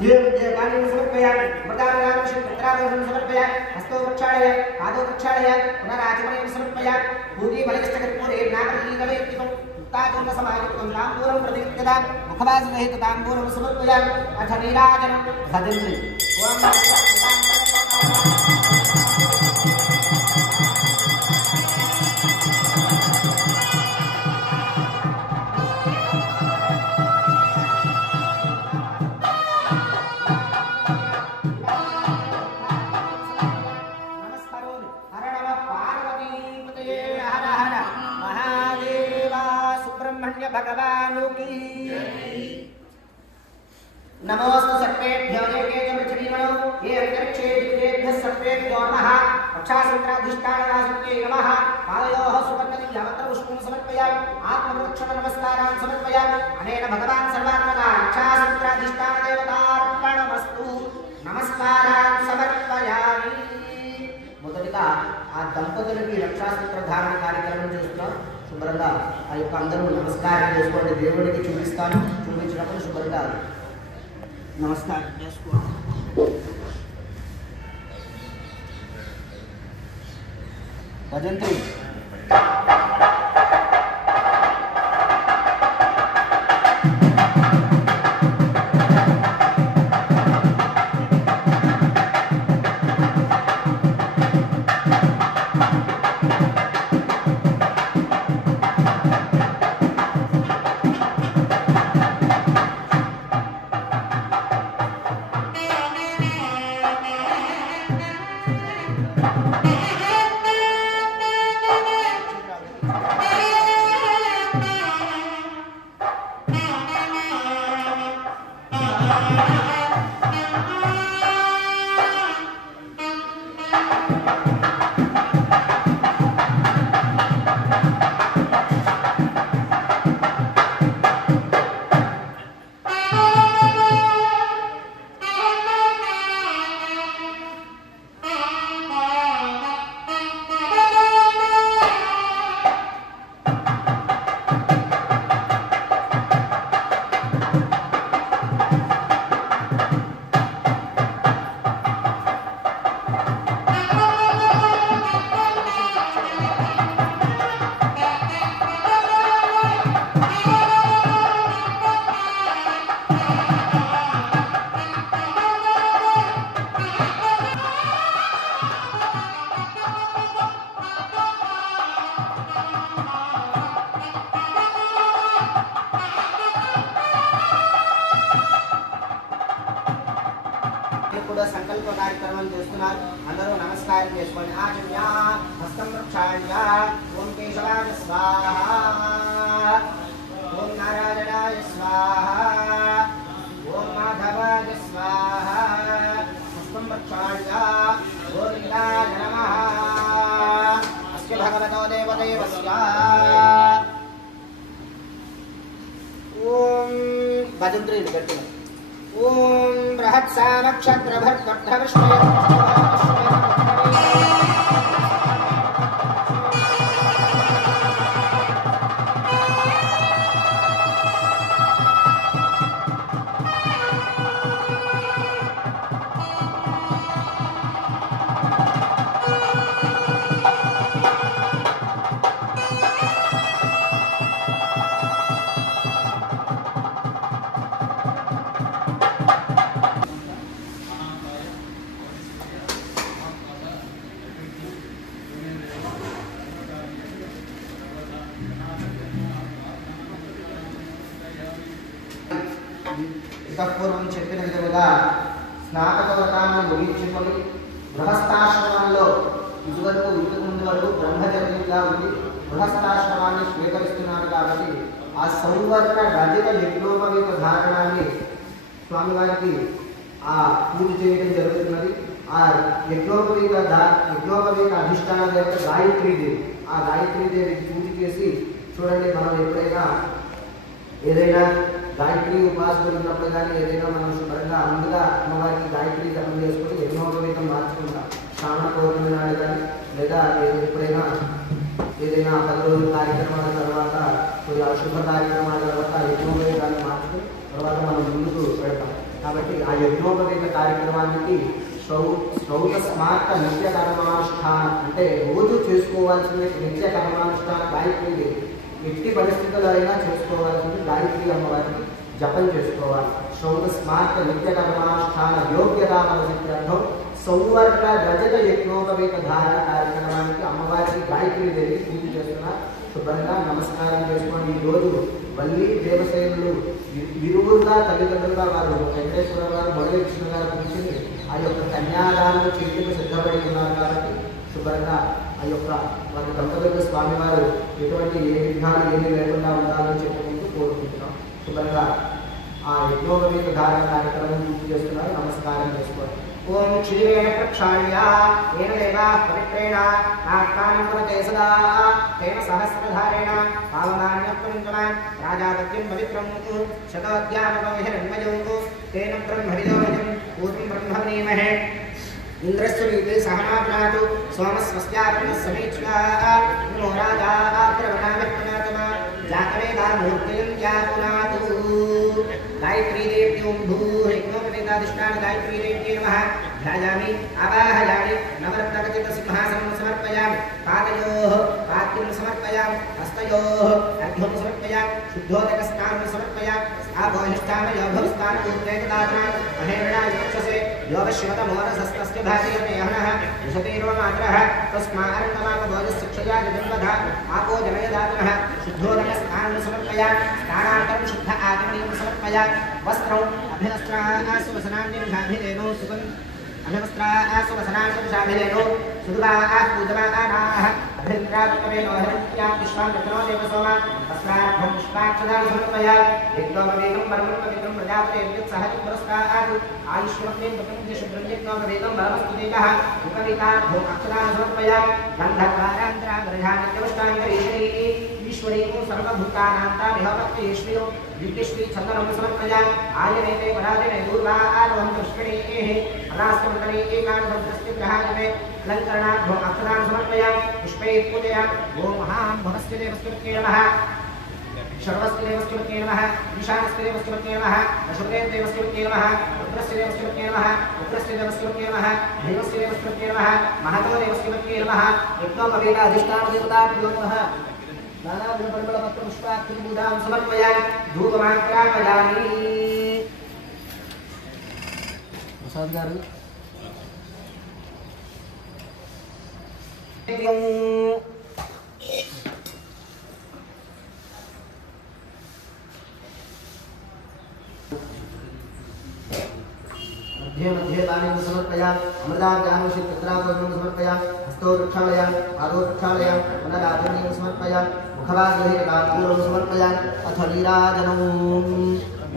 गानीं समर्पयामि मृदानांशं तत्रादोषं समर्पयामि हस्तो प्रक्षालय पादौ प्रक्षालय पुनराचमनीं समर्पयामि भूति बलिष्ठकर्पूरे नागरीगलयुक्तं तातुलसमायुक्तं ताम्बूलं प्रतिगृह्यतां मुखवासरहितं ताम्बूलं समर्पयामि अथ नीराजनं भजन्ति भगवानु की नमोस्तु सर्वेभ्यो एके च पृथिवीमणो ये अंतरिक्षे दिव्येभ्यः सर्वेभ्यो नमः रक्षासुत्राधिष्ठानदासुत्यै नमः पादयोः सुवर्णदिव्यावत्र पुष्पं समर्पयामि आत्मवृक्षण नमस्कारान् समर्पयामि अनेन भगवान् सर्वात्मना रक्षासुत्राधिष्ठानदेवतार्पणमस्तु नमस्कारान् समर्पयामि మొదటిగా ఆ దంపతులకి రక్షాసూత్ర ధారణ కార్యక్రమం చేస్తున్నాం శుభ్రంగా ఆ యొక్క అందరూ నమస్కారం చేసుకోండి దేవుడికి చూపిస్తాను చూపించినప్పుడు శుభ్రంగా నమస్కారం చేసుకోండి భజంత్రి సంకల్ప కార్యక్రమం చేస్తున్నారు అందరూ నమస్కారం చేసుకోండి ఆచమ్య హస్తం ప్రక్షాళ్య ఓం కేశవాయ స్వాహ ఓం నారాయణాయ స్వాహ ఓం మాధవాయ స్వాహ హస్తం ప్రక్షాళ్య ఓం లింగాయ నమః అస్య భగవతో దేవదేవస్య ఓం భజంత్రి గట్టిగా ఓం బృహత్సా నక్షత్రభర్గర్ధవిష్ణు పూర్వం చెప్పిన విధముగా స్నాతక వ్రతాన్ని ముగించుకొని గృహస్థాశ్రమంలో ఇదివరకు ఇంతకు ముందు వరకు బ్రహ్మచర్యంగా ఉంది గృహస్థాశ్రమాన్ని స్వీకరిస్తున్నాను కాబట్టి ఆ సంవర్ణ రజిత యజ్ఞోపవీత ధారణాన్ని స్వామివారికి ఆ పూజ చేయడం జరుగుతున్నది ఆ యజ్ఞోపవీత అధిష్టాన దేవత గాయత్రీదేవి ఆ గాయత్రీదేవికి పూజ చేసి చూడండి మనం ఎప్పుడైనా ఏదైనా గాయత్రి ఉపాసకులు ఉన్నప్పుడు కానీ ఏదైనా మనం శుభ్రంగా ముందుగా అమ్మవారికి గాయత్రి జపం చేసుకుని యజ్ఞోపవీతం మార్చుకుంటాం శ్రావణ పౌర్ణమి నాడు కానీ లేదా ఎప్పుడైనా ఏదైనా 10 రోజుల కార్యక్రమాల తర్వాత కొన్ని అశుభ కార్యక్రమాల తర్వాత యజ్ఞోపవీతాన్ని మార్చుకుని తర్వాత మనం ముందుకు పెడతాం కాబట్టి ఆ యజ్ఞోపవేత కార్యక్రమానికి శ్రౌత స్మార్త నిత్య కర్మానుష్ఠానం అంటే రోజు చేసుకోవాల్సిన నిత్య కర్మానుష్ఠాన గాయత్రి ఎట్టి పరిస్థితుల్లో అయినా చేసుకోవాల్సింది గాయత్రి అమ్మవారికి జపం చేసుకోవాలి. శ్రౌత స్మార్త నిత్య కర్మానుష్ఠాన యోగ్యతామర్థం సౌవర్ణ రజత యజ్ఞోపవేత ధారణ కార్యక్రమానికి అమ్మవారికి గాయత్రి దేవి పూజ చేస్తున్నారు. శుభ్రంగా నమస్కారం చేసుకోండి. ఈరోజు వల్లి దేవసేనులు ఇరువురుగా తల్లిదండ్రులుగా వారు వెంకటేశ్వర గారు మొదలెచ్చిన గారు కూర్చుని ఆ యొక్క కన్యాదానం చేయడానికి సిద్ధపడి ఉన్నారు. కాబట్టి శుభ్రంగా ఆ యొక్క వారి దంపతుల స్వామివారు ఎటువంటి ఏ విఘ్నాలు ఏమీ లేకుండా ఉండాలని చెప్పుకుంటూ కోరుకుంటున్నాం. శుభ్రంగా ఆ యజ్ఞోపవేత ధారణ కార్యక్రమం పూర్తి చేస్తున్నారు. నమస్కారం చేసుకోండి. ఓం క్షీరేణ ప్రక్షాళ్య ఏన దేవా పవిత్రేణ నాట్కానం కురుతే సదా తేన సహస్రధారేణ పావనాన్యత్వంతమాన్ రాజాపత్యం పవిత్రం శతోద్యానపవిహిరణ్మయం తేన బ్రహ్మవిదోయం పూర్వం బ్రహ్మణీమహే ఇంద్రస్య రీతే సహనాభ్రాతు సోమస్వస్యాత్మ సమీక్షా నమో రాజాగ్రవణామిత్మనాతమా జాతవేదా మూర్తిం ఖ్యాతునాతు गायत्री देव्यों भूरिग्नोपवेदाधिष्ठान गायत्री देव्यै नमः ध्यायामि आवाहयामि नवरत्नखचित सिंहासनं समर्पयामि पादयोः पाद्यं समर्पयामि हस्तयोः अर्घ्यं समर्पयामि शुद्धोदकस्नानं समर्पयामि आभोहिष्ठामयोभवस्नानपूर्वेकदातनात् महेरणायुक्षसे योगशिवतमोरसस्तस्य भाजयते यहनः विशतीरो मात्रः तस्मारण्डमापभोजशिक्षया जगन्वधा आपो जनयदातनः शुद्धोदकस्नानं समर्पयामि स्नानान्तरं शुद्ध आत्मनीयं समर्पयामि वस्त्रौ अभिवस्त्रासुवसनान्यभिलेनो सुगन् अभिवस्त्रासुवसनान्यभिलेनो सुदुवाः पूजमानाः अभिन्द्रात्मवेनो हरित्यां विश्वां विष्णो देवसोमा वस्त्रार्थं पुष्पाक्षदानि समर्पयामि यज्ञोपवेदं परमं पवित्रं प्रजापतेर्यत् सहजं पुरस्तात् आयुष्मग्नें प्रपञ्च शुभ्रं यज्ञोपवेदं परमस्तु देवः उपवीतार्थम् अक्षदानि समर्पयामि गन्धद्वारान्तराग्रहाणि ईश्वरीको सर्वभूतानां विभक्तेश्वरो दिव्यश्री चंदनं समर्पयामि आयनेते पराजने दूर्वारोहं कृष्णेः राष्ट्रमण्डले एकान्तं प्रस्थितग्रहाजने अलङ्करणार्थम् अक्षरान् समर्पयामि पुष्पैः पूजयामि ॐ महां भवस्य देवस्तुत्ये नमः शर्वस्य देवस्तुत्ये नमः ईशानस्य देवस्तुत्ये नमः अशुभे देवस्तुत्ये नमः रुद्रस्य देवस्तुत्ये नमः रुद्रस्य देवस्तुत्ये नमः देवस्य देवस्तुत्ये नमः महतो देवस्तुत्ये नमः यज्ञोपवेद अधिष्ठानदेवताभ्यो नमः नानाविधपरिमलपत्रपुष्पाक्षिपूजां समर्पयामि धूपमाग्रापयामि प्रसाद गारु मध्ये मध्ये पानीं समर्पयामि अमृताभ्यामोषि तत्राभोजनं समर्पयामि हस्तो वृक्षालयामि पादो वृक्षालयामि पुनराचरणीयं समर्पयामि मुखभागे कापूरं समर्पयामि अथ नीराजनं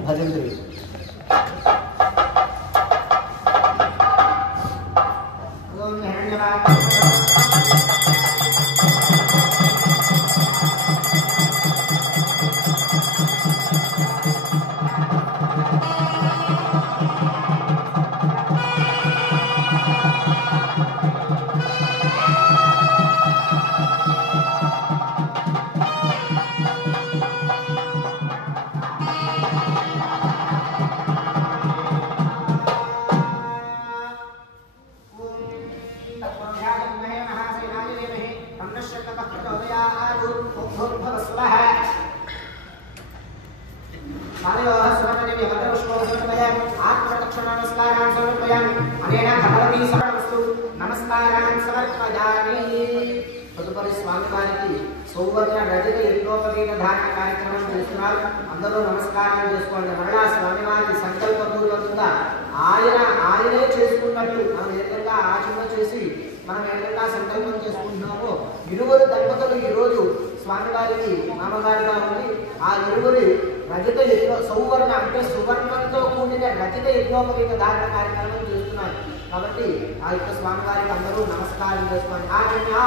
भजन्ति ॐ हिरण्यवाक् नमस्कारान् समर्पयामि तदुपरि स्वामिवाరికి సౌవర్ణ రజత యజ్ఞోపవేత ధారణ కార్యక్రమం చేస్తున్నారు. అందరూ నమస్కారం చేసుకోండి. మరలా స్వామివారికి సంకల్పపూర్వకంగా ఆయనే చేసుకున్నట్టు మనం ఏదైనా ఆచరణ చేసి మనం ఏదైనా సంకల్పం చేసుకుంటున్నామో ఇరువురు దంపతులు ఈరోజు స్వామివారికి నామగారిగా ఉంది. ఆ ఇరువురి రజత యజ్ఞ సౌవర్ణ అంటే సువర్ణంతో కూడిన రజత యజ్ఞోపవేత ధారణ కార్యక్రమం చేస్తున్నారు. కాబట్టి ఆ యొక్క స్వామివారికి అందరూ నమస్కారం చేసుకోండి. ఆజ్ఞా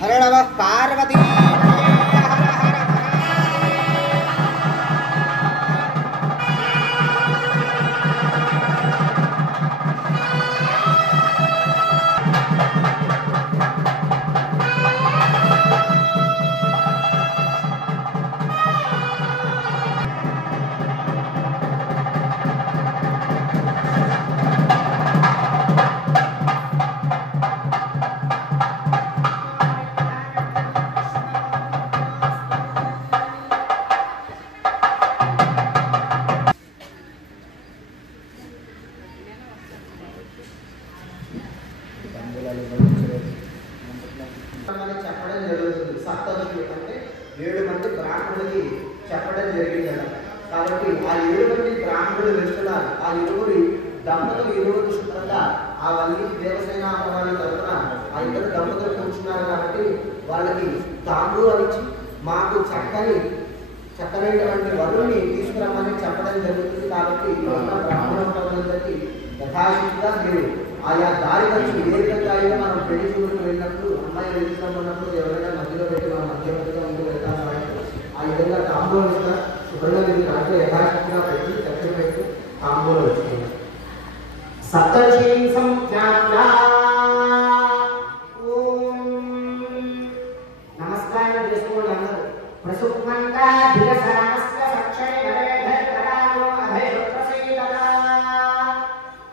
హర నమః పార్వతీ చెప్పడం జరుగుతుంది. సప్తఋషులు అంటే 7 మంది బ్రాహ్మణులకి చెప్పడం జరిగిందట. కాబట్టి ఆ 7 మంది బ్రాహ్మణులు వెళ్తున్నారు. ఆ దంపతులు ఇరువురు శుభ్రంగా ఆ వల్లి దేవసేన అమ్మవారి తరఫున ఆ ఇద్దరు దంపతులు కూర్చున్నారు. కాబట్టి వాళ్ళకి తాంబూలం ఇచ్చి మాకు చక్కనైనటువంటి వరుణ్ణి తీసుకురమ్మని చెప్పడం జరుగుతుంది. కాబట్టి బ్రాహ్మణులందరికీ యథాశక్తిగా మీరు ఆయా దారి ఖర్చు ఏ విధంగా అయినా మనం పెళ్లి చూపులకు వెళ్ళినప్పుడు అమ్మాయి వెళ్తున్నప్పుడు ఎవరైనా మధ్యలో పెట్టి మనం మధ్యవర్తిగా ముందు వెళ్తాం. ఆ విధంగా తాంబూలం ఇస్తారు. శుభ్రంగా మీరు దాంట్లో యథాశక్తిగా పెట్టి చర్చ పెట్టి తాంబూలం ఇస్తున్నారు. సప్తర్షి సంఖ్యాత్యా నమస్కారం చేసుకోండి అందరూ. ప్రసుమంతా దిగసరాస్య సక్షయ గరేధరాలో అభయ ప్రసీదత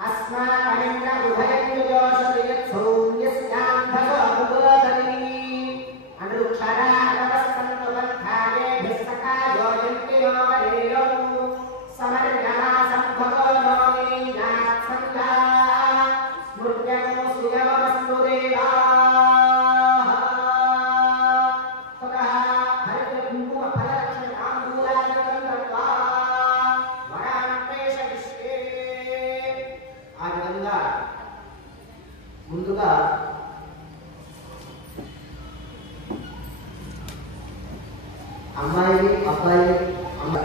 అస్మాకమింద్ర ఉభయం యోషతి యత్సౌమ్యస్యాం భగవద్గోదని అందు క్షరాగవస్తంతు బంధాయే భిస్సకాయో యంతి యోగరేయో సమర్యనా సంభవో నోమి నాత్సంగా స్మృత్యమో సుయమస్తు దేవా ముందుగా అమ్మాయిని అబ్బాయిని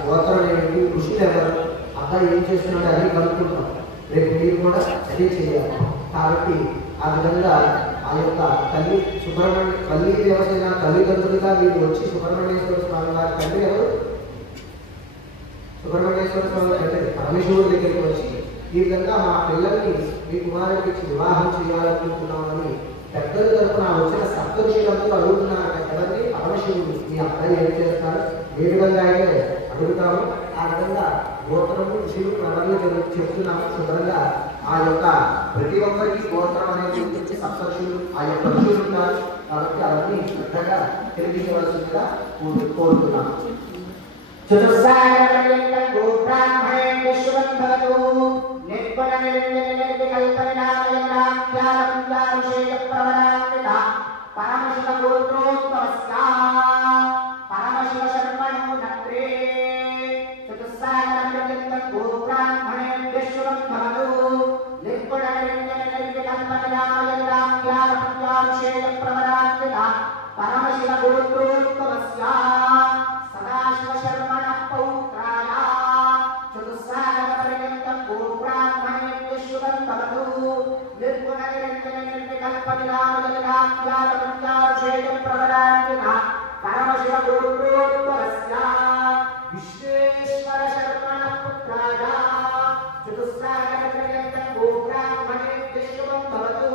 గోత్రం ఏంటి, ఋషులు ఎవరు, అబ్బాయి ఏం చేస్తున్నాడో అది కనుక్కుంటాం. రేపు మీరు కూడా అదే చేయాలి. కాబట్టి ఆ విధంగా ఆ యొక్క తల్లి వల్లి దేవసేన తల్లిదండ్రులుగా మీరు వచ్చి సుబ్రహ్మణ్యేశ్వర స్వామి వారి తండ్రి ఎవరు? సుబ్రహ్మణ్యేశ్వర స్వామి తండ్రి పరమేశ్వరుడి దగ్గరికి వచ్చి ఈ విధంగా మా పిల్లల్ని మీ కుమారుడికి ఇచ్చి వివాహం చేయాలనుకుంటున్నామని పెద్దల తరఫున వచ్చిన సప్తఋషులందరూ అడుగుతున్నారు. ఎవరిని? పరమశివుడు. మీ అబ్బాయి ఏం చేస్తారు, ఏ విధంగా అయితే అడుగుతాము ఆ విధంగా గోత్రము ఋషులు ప్రవర్లు చెప్తున్నాము. శుభ్రంగా ఆ యొక్క ప్రతి ఒక్కరికి గోత్రం అనేది సప్తఋషులు ఆ యొక్క ఋషులు ఉన్నారు. కాబట్టి అవన్నీ శ్రద్ధగా తెలియజేయవలసిందిగా కోరుతున్నాము. పరమశివ గోత్రోత్తమస్య సదాశివ శర్మణ పౌత్రాయ చతుస్సాగర పర్యంతం గోబ్రాహ్మణేభ్య శుభం భవతు నిర్గుణ నిరంజన నిర్వికల్ప నిరామజనకాఖ్యాతమంత్యాభిషేక ప్రవరాన్విత పరమశివ గోత్రోత్తమస్య విశ్వేశ్వర శర్మణ పుత్రాయ చతుస్సాగర పర్యంతం గోబ్రాహ్మణేభ్య శుభం భవతు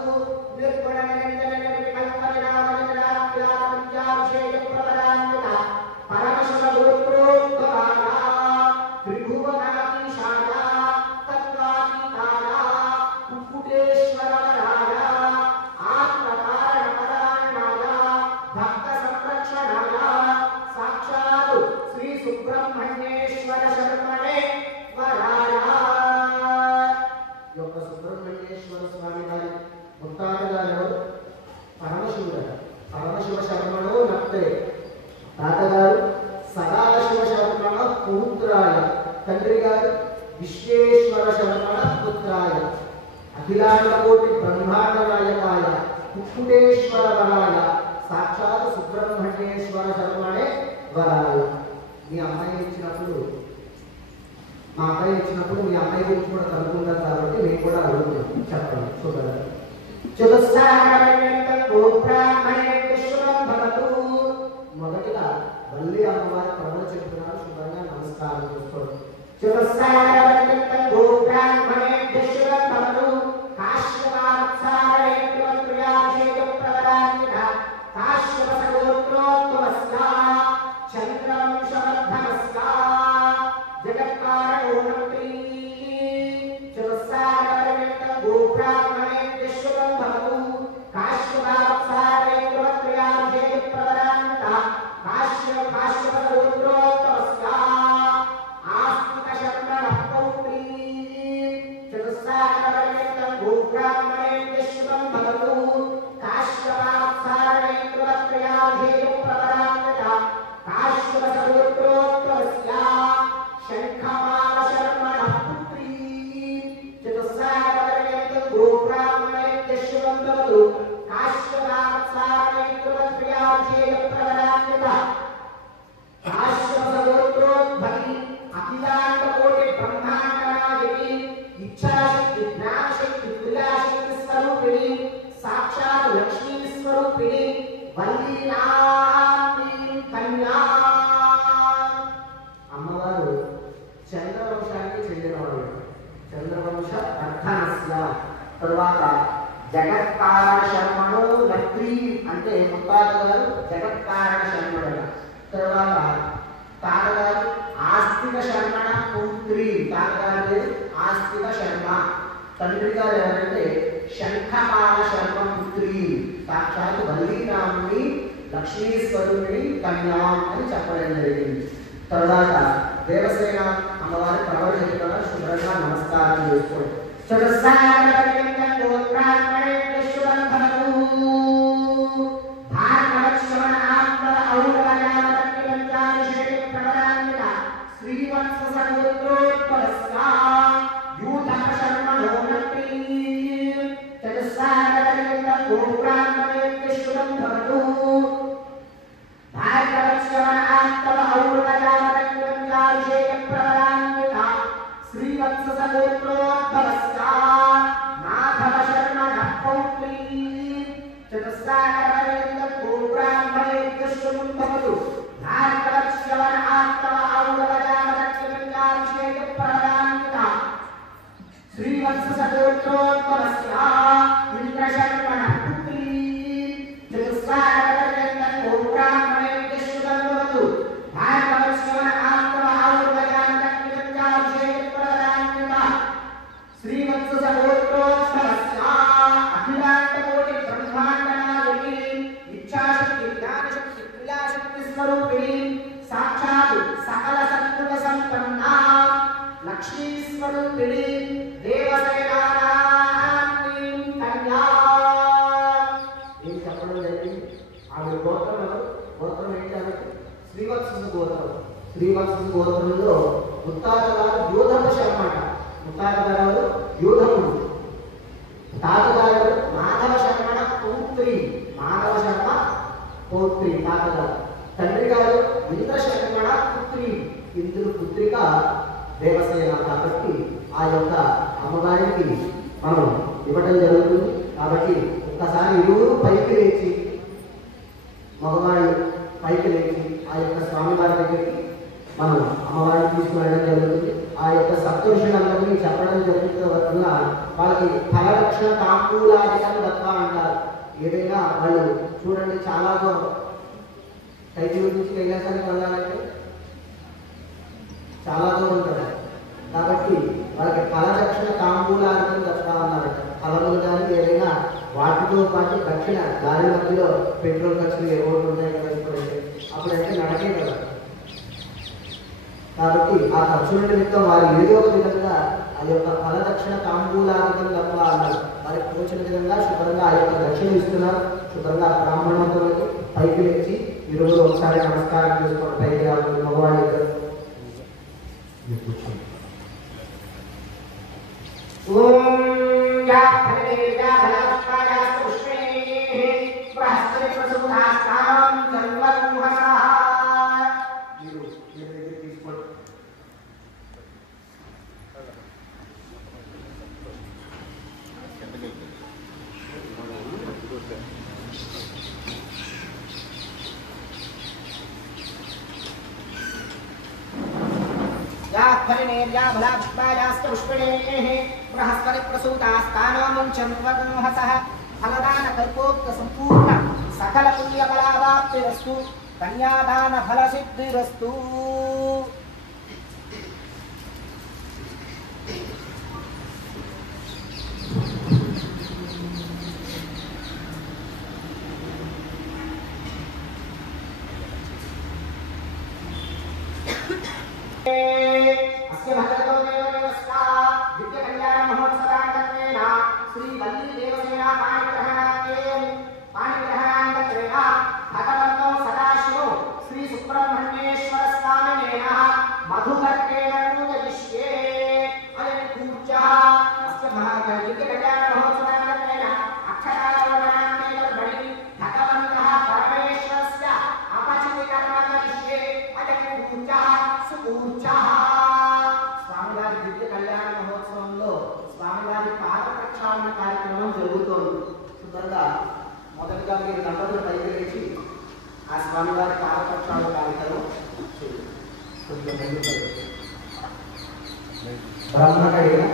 నిర్గుణ నిరంజన నిర్వికల్ప నిరామజనకాఖ్యాతమంత్యాభిషేక ప్రవరాన్విత పరమశివ గోత్రోత్తమాయ త్రిభువనాధీశాయ తత్వాతీతాయ కుక్కుటేశ్వరవరాయ ఆత్మకారణపరాయణాయ భక్త సంరక్షణాయ సాక్షాత్ శ్రీ సుబ్రహ్మణ్యేశ్వర శర్మణే వరాయ. యొక్క సుబ్రహ్మణ్యేశ్వర స్వామి వారి ముత్తాతగారు ఎవరు? పరమశివుడు. పరమశివ శర్మణో నప్తే తాతగారు సదాశివ శర్మణ పుత్రాయ, తండ్రి గారు విశ్వేశ్వర శర్మణ పుత్రాయ, అఖిలాండ కోటి బ్రహ్మాండ నాయకాయ కుక్కుటేశ్వర వరాయ సాక్షాత్ సుబ్రహ్మణ్యేశ్వర శర్మణే వరాయ. మీ అమ్మాయి ఇచ్చినప్పుడు మా అబ్బాయి ఇచ్చినప్పుడు మీ అమ్మాయి గురించి కూడా కనుక్కుంటారు. కాబట్టి మేము కూడా అడుగుతున్నాం. చెప్పండి. చూడాలి. చతుస్సాగర పర్యంతం గోబ్రాహ్మణేభ్య శుభం శర్మణో లక్రీ అంటే ముత్తాత గారు జగత్కారణ శర్మణ. తర్వాత తాతగారు ఆస్తిక శర్మణ పుత్రి, తాతగారు పేరు ఆస్తిక శర్మ. తండ్రి గారు ఎవరంటే శంఖపాల శర్మ పుత్రి, సాక్షాత్ వల్లీరాముని లక్ష్మీశ్వరుని కన్యాం అని చెప్పడం జరిగింది. తర్వాత దేవసేన అమ్మవారి ప్రవచన శుభ్రంగా నమస్కారం చేసుకోండి. శ్రీవత్స గోత్రంలో ముత్తాత గారు యోధమ శర్మ, ముత్తాత గారు యోధముడు, తాతగారు మాధవ శర్మణ పౌత్రి, మాధవ శర్మ పౌత్రి తాతగారు. తండ్రి గారు ఇంద్ర శర్మణ పుత్రి, ఇంద్రుడు పుత్రిక దేవసేన. కాబట్టి ఆ యొక్క అమ్మగారికి మనం ఇవ్వడం జరుగుతుంది. కాబట్టి ఒక్కసారి ఇరువురు పైకి లేచి, మగవాళ్ళు పైకి లేచి ఆ యొక్క స్వామివారి దగ్గరికి మనం అమ్మవారిని తీసుకువెళ్ళడం జరుగుతుంది. ఆ యొక్క సప్తఋషులందరినీ చెప్పడం జరుగుతున్న వల్ల వాళ్ళకి ఫలరక్షణ తాంబూలాధికం తప్ప అంటారు. ఏదైనా వాళ్ళు చూడండి, చాలా కైకిల నుంచి కైలాసానికి వెళ్ళాలంటే చాలా దూరం కదా. కాబట్టి వాళ్ళకి ఫలరక్షణ తాంబూలాధికం తప్ప అన్నారు. ఫలములు కానీ ఏదైనా వాటితో పాటు దక్షిణ దారి మధ్యలో పెట్రోల్ ఖర్చులు ఏవో ఉంటాయి కదా, అప్పుడైతే నడకే కదా. కాబట్టి ఆ ఖర్చుల నిమిత్తం వారు ఏదో ఒక విధంగా ఆ యొక్క ఫలదక్షిణ తాంబూలాధికం తప్ప అన్నారు. వారికి తోచిన విధంగా శుభ్రంగా ఆ యొక్క దక్షిణ ఇస్తున్నారు. శుభ్రంగా బ్రాహ్మణోత్తములకి పైకి లేచి ఇరువురు ఒకసారి నమస్కారం చేసుకోండి. పైకి రావాలి మగవాడి ఇద్దరు. सकल पुण्य फलावाप्तिरस्तु कन्यादान फल सिद्धिरस्तु। अस्य भगवतो देवदेवस्या दिव्य कल्याण महोत्सवांगत्वेन श्री वल्ली देवसेना पाणिग्रहणांगत्वेन भगवतो सदाशिवो श्री सुब्रह्मण्येश्वर स्वामिनेन मधुपर्केण पूजयिष्ये। अयं पूज्या अस्य दिव्य कल्याण महोत्सवांगत्वेन अक्षरारोहणान्ते बलि भगवन्तः परमेश्वरस्य अपचिति कर्म करिष्ये। अयं पूज्या सुपूज्या స్వామివారి దివ్య కళ్యాణ మహోత్సవంలో స్వామివారి పాద ప్రక్షాళన కార్యక్రమం జరుగుతోంది. సుందరంగా మొదటిగా మీరు దంపతులు పైకి లేచి ఆ స్వామివారి పాద ప్రక్షాళన కార్యక్రమం బ్రహ్మకడిగా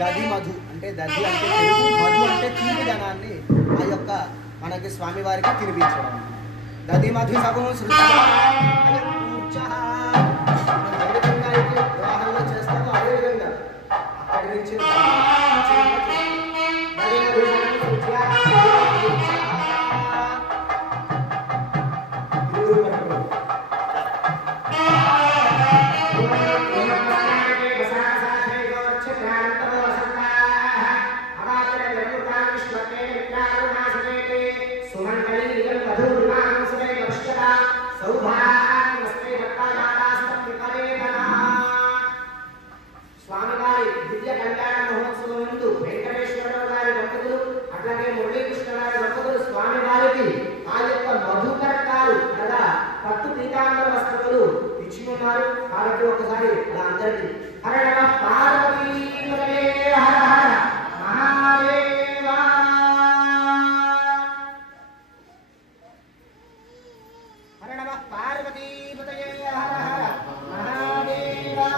దది మధు అంటే దది అంటే పెరుగు, మధు అంటే తీపిదనాన్ని ఆ యొక్క మనకి స్వామివారికి తినిపించడం. దది మధు సగం శృతి ఏ విధంగా అయితే వివాహంలో చేస్తామో అదే విధంగా అక్కడి నుంచి స్వామివారి దివ్య కళ్యాణ మహోత్సవం ముందు వెంకటేశ్వరరావు గారి దంపతులు అట్లాగే మురళీకృష్ణ గారి దంపతులు స్వామివారికి ఆ యొక్క మధుకర్కాలు కదా పట్టు పీతాంబర వస్త్రములు ఇచ్చి ఉన్నారు. కాబట్టి ఒకసారి అలా అందరికీ హర నమః పార్వతీపతయే హర హర మహాదేవా హర నమః పార్వతీపతయే హర హర మహాదేవా.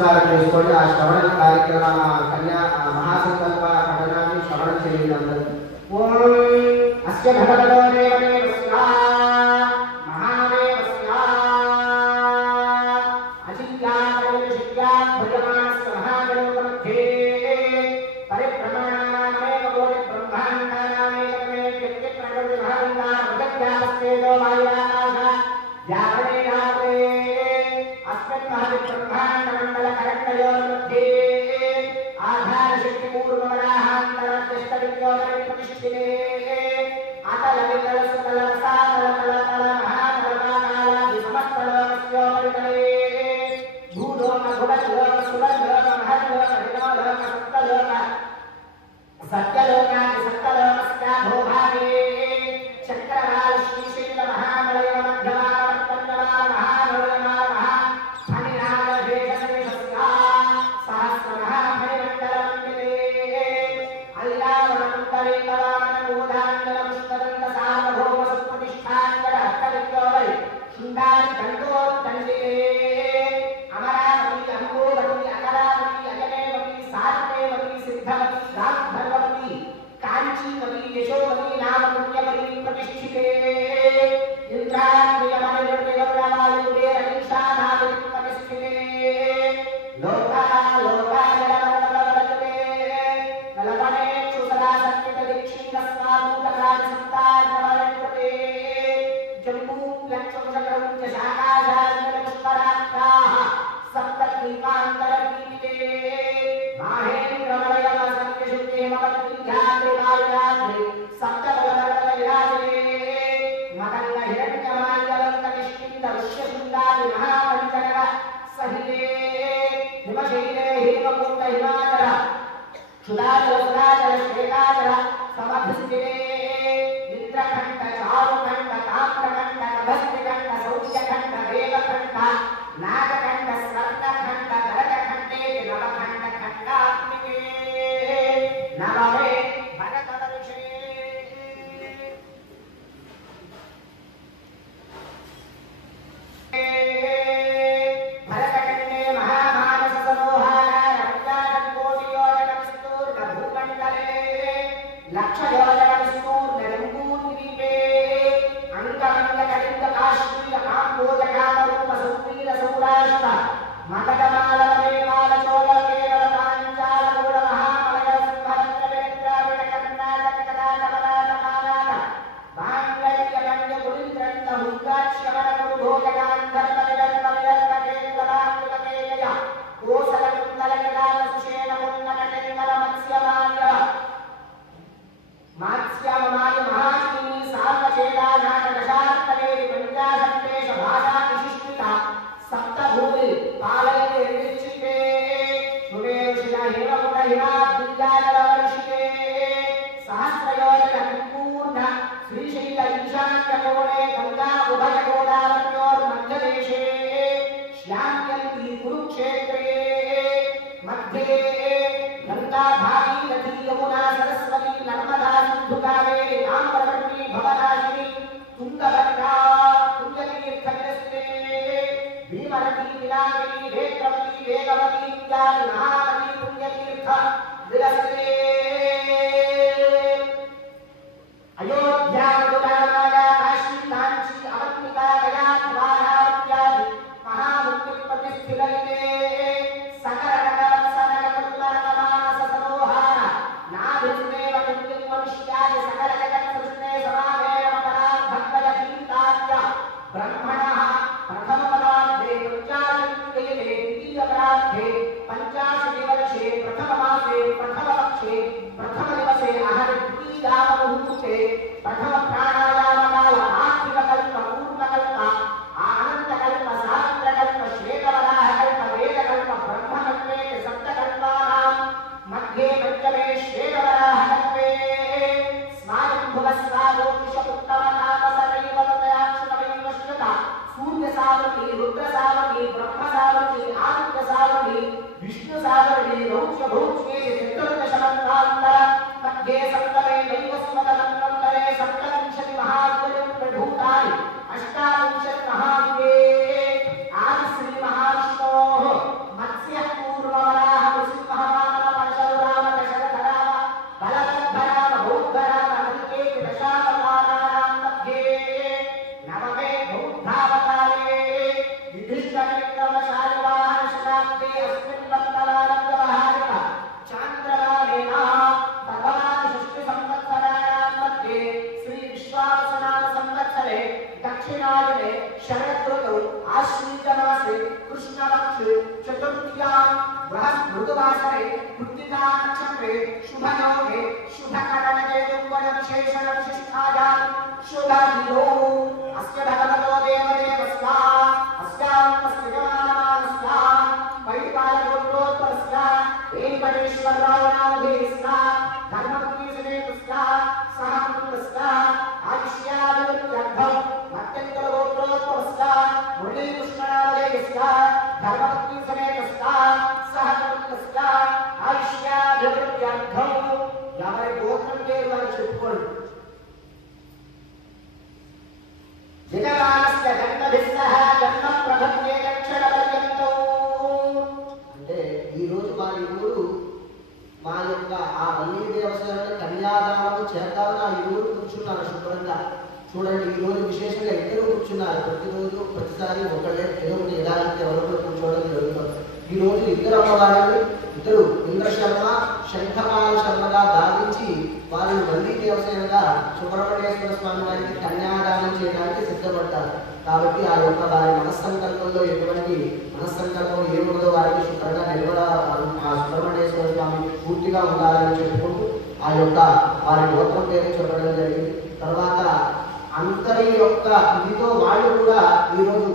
నమస్కారం చేసుకోండి. ఆ శ్రవణ కార్యక్రమ కన్యా మహాసంకల్ప పఠనాన్ని శ్రవణం చేయండి అందరూ. ఓం అస్య భగవతో దేవదేవస్య మహాదేవస్య అజిత్యాదయశక్త్యాత్ భజమానస్య మహాదేవమధ్యే పరిభ్రమణానామేవ కోటి బ్రహ్మాండానామేకమే వ్యక్తి ప్రకృతి మహాలింగాన భగత్యాస్తేజో వాయురాకాశ వ్యాపనే యావతే అస్మిన్ మహది బ్రహ్మాండమండల కరండయోర్मध्ये ఆధారశక్తి పూర్వవరాహాంతరద్యష్టవిద్యోగరి ప్రతిష్ఠితే అతల వితల సుతల సాతల తల తల మహాతల కాలాది సమస్తలోకస్యోపరితలే భూలోక భువలోక సువర్లోక మహద్లోక విలోక సప్తలోక సత్యలోకాది సప్తలోకస్యాభోభాగే చక్రవాల శ్రీశైల మహామలయ మధ్యమావర్తన్యమాల మహామలయమాల మహా ఫణినాగభేషశేషస్య సహస్ర మహాఫణిమండలమండితే అల్లావనంతరేకవామనమూఢాంజల పుష్కరంత సార్వభౌమ సుప్రతిష్ఠాంజల హస్తవిద్యోవై శృంగారి దండోత్తండితే అమరావతి అంబోవతి అకరావతి అజనేవతి సారదేవతి సిద్ధవతి గాంధర్వతి కాంచీవతి యశోవతి నామ పుణ్యవతి ప్రతిష్ఠితే ఇంద్రాగ్నియమనిర్వివర్ణవాయువేరనిషానాది ప్రతిష్ఠితే లోకాలోకాజలమర్వలవలతే కల్పనేక్షు సదా సత్యత దీక్షింగస్వాభూతకాల సంతానవలకృతే జంబూలక్షముషకరుంచ శాకాశాంతర పుష్కరాక్షాః సప్తద్వీపాంతరగీతే మాహేంద్రమలయమ సత్యశుద్ధేమవద్విధ్యాద్రివాయురాద్రి సప్తబలవర్గ విరాజతే మదంగ హిరణ్యమాల్యవంత నిష్కింద విశ్వశృంగాది మహాపంచనగ సహితే హిమశైలే హేమకుండ హిమాచల క్షుదాచల శ్వేతాచల సమభిస్థితే ఇంద్రకంఠ చారుకంఠ తామ్రకంఠ నభస్తికంఠ సౌఖ్యకంఠ దేవకంఠ నాగకంఠ స్వర్ణకంఠ గరకకంఠే నవకంఠ కంఠాత్మికే నవమే భరతవర్షే భరతకంఠే మహామానస సమూహాకోటియోజన భూమండలే లక్షయోజన విస్తూర్ణజంబూద్వీపే అంగమంగ కళింగ కాశ్మీర కాంబోజ కామరూప సుగ్రీవ సౌరాష్ట్ర మకటమాలవే కాలచోళ కేరళ పాంచాల గూఢ మహామలయ సింహరత్న వేద్రావిడ కర్ణాటక కర్ణాటక మానాట బాంగ్లయ్య గణ్య గురింద్రంత హుంగాశ్రవణ గురు భోజగాంధర్వ నిరంత నిరంత కేంద్ర బాంగ్లిక కేయ కోసల కుందల కిరాల సుషేణ పున్నక టెంగల మత్స్యమాల్య మాత్స్యామమాలి మహాశిని సార్వచేదా నాటకశార్తవేది పంచాశంతేష భాషా విశిష్టిత సప్తభూమి పాలయతే నిర్చితే సుమేరుషిల హిమముఖ హిమాద్విజాలవర్షితే సహస్రయోజన సంపూర్ణ శ్రీశైల ఈశాన్యకోణే గంగా ఉభయ గోదావర్యోర్మధ్యదేశే శ్యామ్యంతి కురుక్షేత్రే మధ్యే గంగా భాగీరథీ యమునా సరస్వతి నర్మదా సింధు కావేరి తామ్రపర్ణి భవనాశిని తుంగభద్రా పుణ్యతీర్థనిరస్తే భీమరథీ వినాగిని వేద్రవతి వేగవతి ఇత్యాది మహానదీ పుణ్యతీర్థ విలసతే అయోధ్యా మధురామాగా కాశీ కాంచీ అవంతికా గయా ద్వారావత్యాది మహాముక్తి ప్రతిష్ఠితైతే సకల నగవత్సనగ కుల్మరక మానస సమూహాన నాభిస్మేవ కింకిం మనుష్యాది సకల జగత్ కృష్ణే సమావేమ పరార్ధద్వయ కీర్తాద్య బ్రహ్మణః ప్రథమ పదార్థే పంచాశత్యయే ద్వితీయ పదార్థే పంచాశతి వర్షే ప్రథమ మాసే ప్రథమ పక్షే ప్రథమ దివసే అహర ద్వితీయామ ముహూర్తే ప్రథమ ప్రాణాయామ కాల ఆత్మిక కల్ప పూర్ణ కల్ప ఆనంద కల్ప సాంద్ర కల్ప శ్వేతవరాహ కల్ప వేద కల్ప బ్రహ్మ కల్పే సప్త కల్పానాం మధ్యే పంచమే శ్వేతవరాహ కల్పే స్మాయంభువస్వాదోషుత్తమ తాపసరైవతయాక్షుతమైవశ్యత సూర్య సావతి రుద్ర సావతి బ్రహ్మ సావతి ఆదిత్య సావతి విష్ణు సావతి రౌచ్య భౌచ్యే చతుర్దశమంతాంతర మధ్యే సప్తమే దైవస్మదమంతరే సప్తవింశతి మహాద్వయం ప్రభూతాని అష్టావింశతి మహాదివే ఆది శ్రీ మహావిష్ణోః మత్స్య ధనుర్మాసే కృత్తికా నక్షత్రే శుభయోగే శుభకరణే దుర్గణవిశేషణ విశిష్టాయాం శుభదినో అస్య భగవతో దేవదేవస్య అస్యాం తస్య జనానామస్య వైపాలగోత్రోత్తరస్య వెంకటేశ్వరరావు నామధేయస్య ధర్మపత్ని సమేతస్య సహ పుత్రస్య ఆయుష్యాభివృద్ధ్యర్థం మత్యంతరగోత్రోత్తరస్య మురళీకృష్ణనామధేయస్య ధర్మపత్ని సమేతస్య సహ పుత్రస్య ఆయుష్యాభివృద్ధ్యర్థం ఎవరి గోత్రం పేరు వారు చెప్పుకోండి. జగనాస్య జన్మభిస్సః జన్మ ప్రభత్యే అక్షరపర్యంతో అంటే ఈ రోజు మా ఇరువురు మా యొక్క ఆ వల్లి దేవస్థానం కన్యాదానము చేద్దామని ఆ ఇరువురు కూర్చున్నారు శుభ్రంగా. చూడండి ఈ రోజు విశేషంగా ఇద్దరు కూర్చున్నారు. ప్రతిరోజు ప్రతిసారి ఒకళ్ళే ఏదో ఒకటి యథారీతి ఎవరో కూర్చోవడం జరుగుతుంది. ఈ రోజు ఇద్దరు అమ్మవారిని ఇద్దరు ఇంద్రశర్మ శంఖపాల శర్మగా భావించి వారిని వల్లి దేవసేనగా సుబ్రహ్మణ్యేశ్వర స్వామి వారికి కన్యాదానం చేయడానికి సిద్ధపడ్డారు. కాబట్టి ఆ యొక్క వారి మనస్సంకల్పంలో ఎటువంటి మనస్సంకల్పం ఏముందో వారికి శుభ్రంగా ఆ సుబ్రహ్మణ్యేశ్వర స్వామి పూర్తిగా ఉండాలని చెప్పుకుంటూ ఆ యొక్క వారి గోత్రం పేరు చెప్పడం జరిగింది. తర్వాత అందరి యొక్క ఇదితో వాళ్ళు కూడా ఈరోజు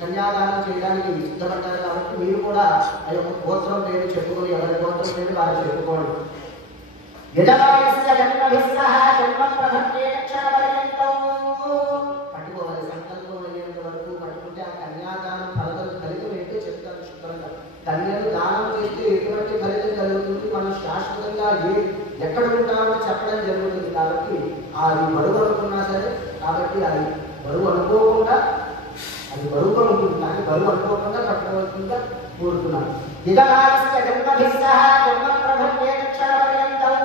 కన్యాదానం చేయడానికి సిద్ధపడ్డారు. కాబట్టి మీరు కూడా ఆ యొక్క గోత్రం పేరు చెప్పుకొని ఎవరి గోత్రం పేరు వారు చెప్పుకోండి. పట్టుకోవాలి సంకల్పం అయ్యేంత వరకు పట్టుకుంటే ఆ కన్యాదానం ఫలితం ఏంటో చెప్తారు శుభ్రంగా. కన్యను దానం చేస్తే ఎటువంటి ఫలితం జరుగుతుంది, మనం శాశ్వతంగా ఎక్కడ ఉంటామో చెప్పడం జరుగుతుంది. కాబట్టి అది బరువు అనుకున్నా సరే, కాబట్టి అది బరువు అనుకోకుండా అది బరువుగా ఉంటుంది, కానీ బరువు అనుకోకుండా పట్టవలసిందిగా కోరుతున్నాను. ఇదమాస్య జన్మభిస్సః జన్మ ప్రభత్యే అక్షరపర్యంతం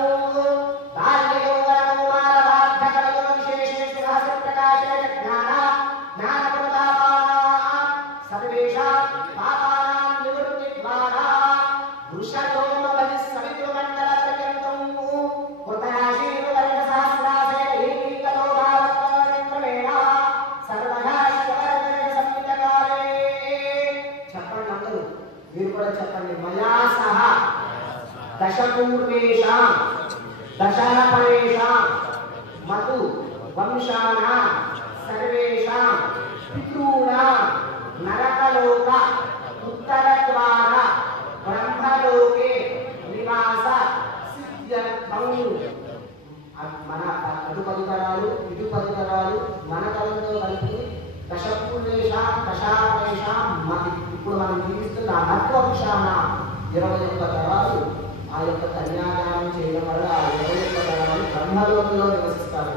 బాల్యయౌవనకౌమారవార్ధకవయో విశేషేషు రహస్యప్రకాశేన జ్ఞానప్రతాపానాం సర్వేషాం పాపానాం నివృత్తిద్వారా వృషభోమబలిస్సవితృమండలపర్యంతం కృతరాశీర్వర్గసహస్రాసేన ఏకీకతో భావత్వవిక్రమేణ సర్వదా శివవర్గ సంయుతకాలే. చెప్పండి అందరూ, మీరు కూడా చెప్పండి. మయా సహ దశపూర్వేషాం దశాపరేషాం మతు వంశానాం సర్వేషాం పితॄణాం నరకలోక ఉత్తరద్వార బ్రహ్మలోకే నివాస సిద్ధ్యర్థం. మన అటు 10 తరాలు ఇటు 10 తరాలు మన తరంతో కలిపి దశపూర్వేషాం దశాపరేషాం మతి. ఇప్పుడు మనం జీవిస్తున్న మత్వంశాన 21 తరాలు ఆ యొక్క కన్యాదానం చేయడం వల్ల ఆ 21 తరాలు బ్రహ్మలోకంలో నివసిస్తారు.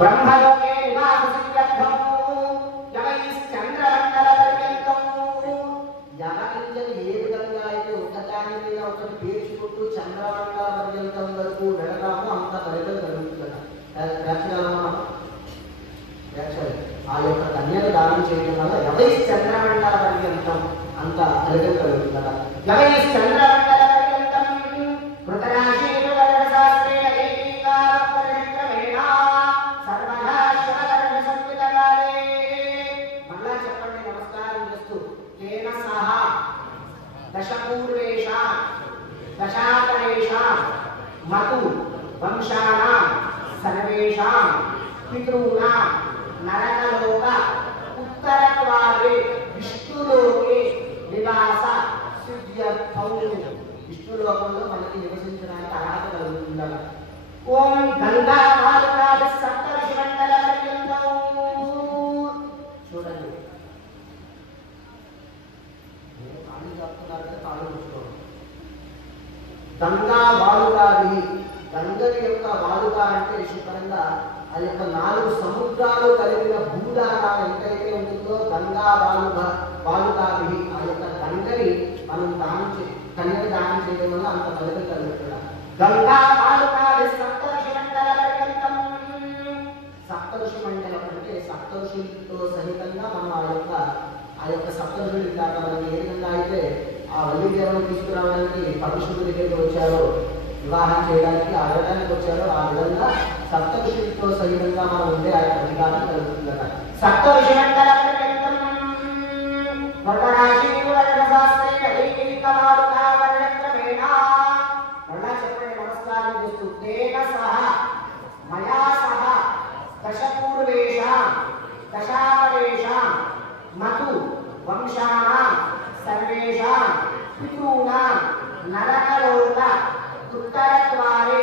బ్రహ్మలోకే నివాస సిద్ధ్యర్థం చంద్రమండల పర్యంతం. యమకింజలు ఏ విధంగా అయితే ఒకదాని మీద ఒకటి పేర్చుకుంటూ చంద్రమండల పర్యంతం వరకు వెళ్ళడామో అంత ఫలితం కలుగుతుందట. ఆ యొక్క కన్యను దానం చేయడం వల్ల ఎవరి చంద్రమండల పర్యంతం అంత ఫలితం కలుగుతుందట. ఎవరి చంద్రమండల పర్యంతం కృతరాశీలు వర్గశాస్త్రేణ ఏకీకారపరిక్రమేణ సర్వదా శివవర్గ సంయుతకాలే. మళ్ళా చెప్పండి నమస్కారం చేస్తూ. తేన సహ దశపూర్వేషాం దశాపరేషాం మతు వంశానాం సర్వేషాం పితॄణాం నరకలోక ఉత్తరద్వారే విష్ణులోకే నివాస సిద్ధ్యర్థం. విష్ణులోకంలో మనకి నివసించడానికి అర్హత కలుగుతుందట. ఓం గంగా కాళికాది సప్తర్షిమండల పర్యంతం. చూడండి కాళ్ళు చెప్తున్నారంటే కాళ్ళు కూర్చోండి. గంగా వాలుగాది, గంగని యొక్క వాలుగా అంటే శుభ్రంగా ఆ యొక్క 4 సముద్రాలు కలిగిన భూదానం ఎంతైతే ఉంటుందో గంగా వాలుగాది ఆ యొక్క గంగని మనం కన్యని దానం చేయడం వల్ల అంత ఫలితం కలుగుతుంది. గంగా వాలుగాది సప్తర్షి మండల పర్యంతం. సప్తర్షి మండలం అంటే సప్తర్షులతో సహితంగా మనం ఆ యొక్క సప్తర్షులు ఇందాక మనం ఏ విధంగా అయితే ఆ వల్లి దేవుని తీసుకురావడానికి పరమశివుడి దగ్గరికి వచ్చారో, వివాహం చేయడానికి అడగడానికి వచ్చారో, ఆ విధంగా సప్తఋషులతో సహితంగా మనం ఉండే ఆ యొక్క అధికారం కలుగుతుందట. సప్తఋషి మండల పర్యంతం కృతరాశీలు వర్గశాస్త్రేణ ఏకీకమా పితॄణాం నరకలోక ఉత్తరద్వారే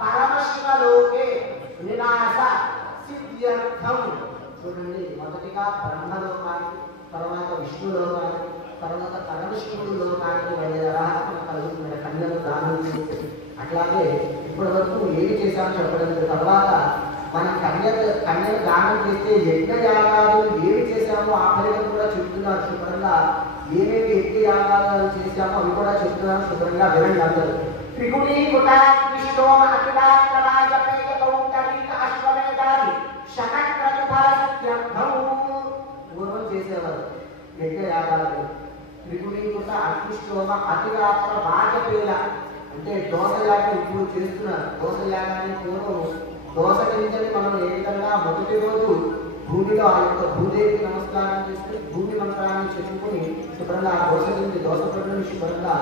పరమశివలోకే నివాస సిద్ధ్యర్థం. చూడండి, మొదటిగా బ్రహ్మలోకానికి, తర్వాత విష్ణులోకానికి, తర్వాత పరమశివుడి లోకానికి వెళ్ళే అర్హత కలుగుతుంది కన్యలు దానం చేస్తే. అట్లాగే ఇప్పటి వరకు ఏమి చేశామో చెప్పడం, తర్వాత మన కన్యలు దానం చేస్తే యజ్ఞయాగాలు ఏమి చేశామో ఆ ఫలితం కూడా చెప్తున్నారు శుభ్రంగా. ఏమేమి యజ్ఞయాగాలు చేశామో అవి కూడా చెప్తున్నారు శుభ్రంగా వినండి అందరూ. పూర్వం చేసేవారు యజ్ఞయాగాలు. త్రిగుణీకృత అగ్నిష్టోమ అతిరాత్ర వాజపేయ అంటే దోసయాగం ఇప్పుడు చేస్తున్నారు. దోసయాగాన్ని పూర్వం దోస గింజని మనం ఏ విధంగా మొదటి రోజు భూమిలో ఆ యొక్క భూదేవికి నమస్కారం చేస్తే భూమి మంత్రాన్ని చెప్పుకొని శుభ్రంగా ఆ దోస గింజ దోసపడిని శుభ్రంగా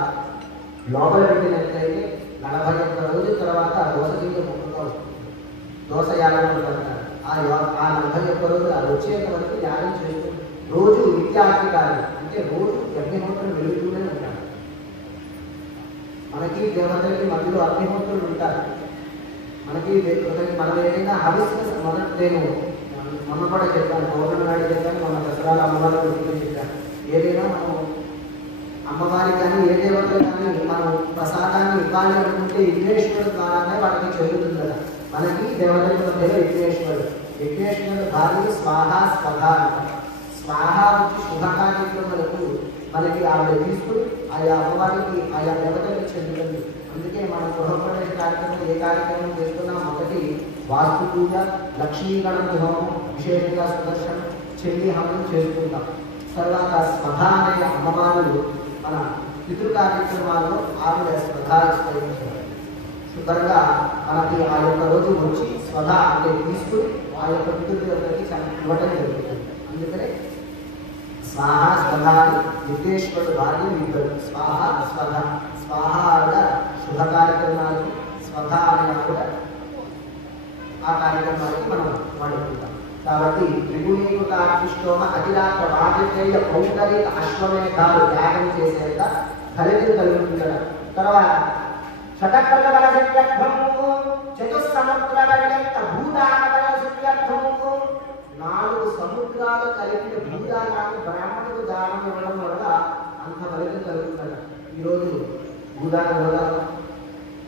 లోపల పెట్టినట్లయితే 41 రోజుల తర్వాత దోస గింజ ముఖంగా వస్తుంది. దోస యాగం అంటారు. ఆ 41 రోజులు అది వచ్చేంత వరకు యాగం చేస్తూ రోజు నిత్యాగ్నికారి అంటే రోజు అగ్నిహోత్రం వెలుగుతూనే ఉంటారు. మనకి దేవతలకి మధ్యలో అగ్నిహోత్రులు ఉంటారు. మనకి మనం ఏదైనా హవిస్సు మొదటి నేను మొన్న కూడా చెప్పాను, పౌర్ణమి నాడు చెప్పాను, మన దసరాలు అమ్మవారి గురించి చెప్పాను. ఏదైనా మనం అమ్మవారికి కానీ ఏ దేవతలు కానీ మనం ప్రసాదాన్ని ఇవ్వాలి అనుకుంటే విఘ్నేశ్వరుడు ద్వారానే వాటికి చెల్లుతుంది కదా. మనకి దేవతల మధ్యలో విఘ్నేశ్వరుడు భార్య స్వాహ స్వధ అంటారు. స్వాహ వచ్చి శుభకార్యక్రమాలకు మనకి ఆవిడ తీసుకుని ఆయా అమ్మవారికి ఆయా దేవతలకు చెందుతుంది. అందుకే మన గృహప్రవేశ కార్యక్రమం ఏ కార్యక్రమం చేస్తున్నా మొదటి వాస్తు పూజ, లక్ష్మీ గణపతి హోమం, విశేషంగా సుదర్శనం, చెల్లి హోమం చేసుకుంటాం. తర్వాత స్వధ అనే అమ్మవారు మన పితృ కార్యక్రమాల్లో ఆవిడ స్వధ స్వయించారు. శుభ్రంగా మనకి ఆ యొక్క రోజు వచ్చి స్వధ అంటే తీసుకుని ఆ యొక్క పితృదేవతలకి ఇవ్వడం జరుగుతుంది. అందుకనే స్వాహ స్వధ అని విఘ్నేశ్వరుడు భార్య ఇద్దరు. స్వాహ స్వధ. స్వాహ ఆవిడ శుభ కార్యక్రమాలు, స్వధ అని కూడా ఆ కార్యక్రమాలకి మనం వాడుకుంటాం. కాబట్టి త్రిగుణీకృత అగ్నిష్టోమ అతిరాత్ర వాజపేయ పౌండరిక అశ్వమేధాలు యాగం చేసేంత ఫలితం కలుగుతుంది. తర్వాత శతకృత బల సిద్ధ్యర్థము చతుస్సముద్ర పర్యంత భూదాన బల సిద్ధ్యర్థము 4 సముద్రాలు కలిగిన భూదానాన్ని బ్రాహ్మణుడు దానం ఇవ్వడం వల్ల అంత ఫలితం కలుగుతుంది. ఈరోజు భూదానం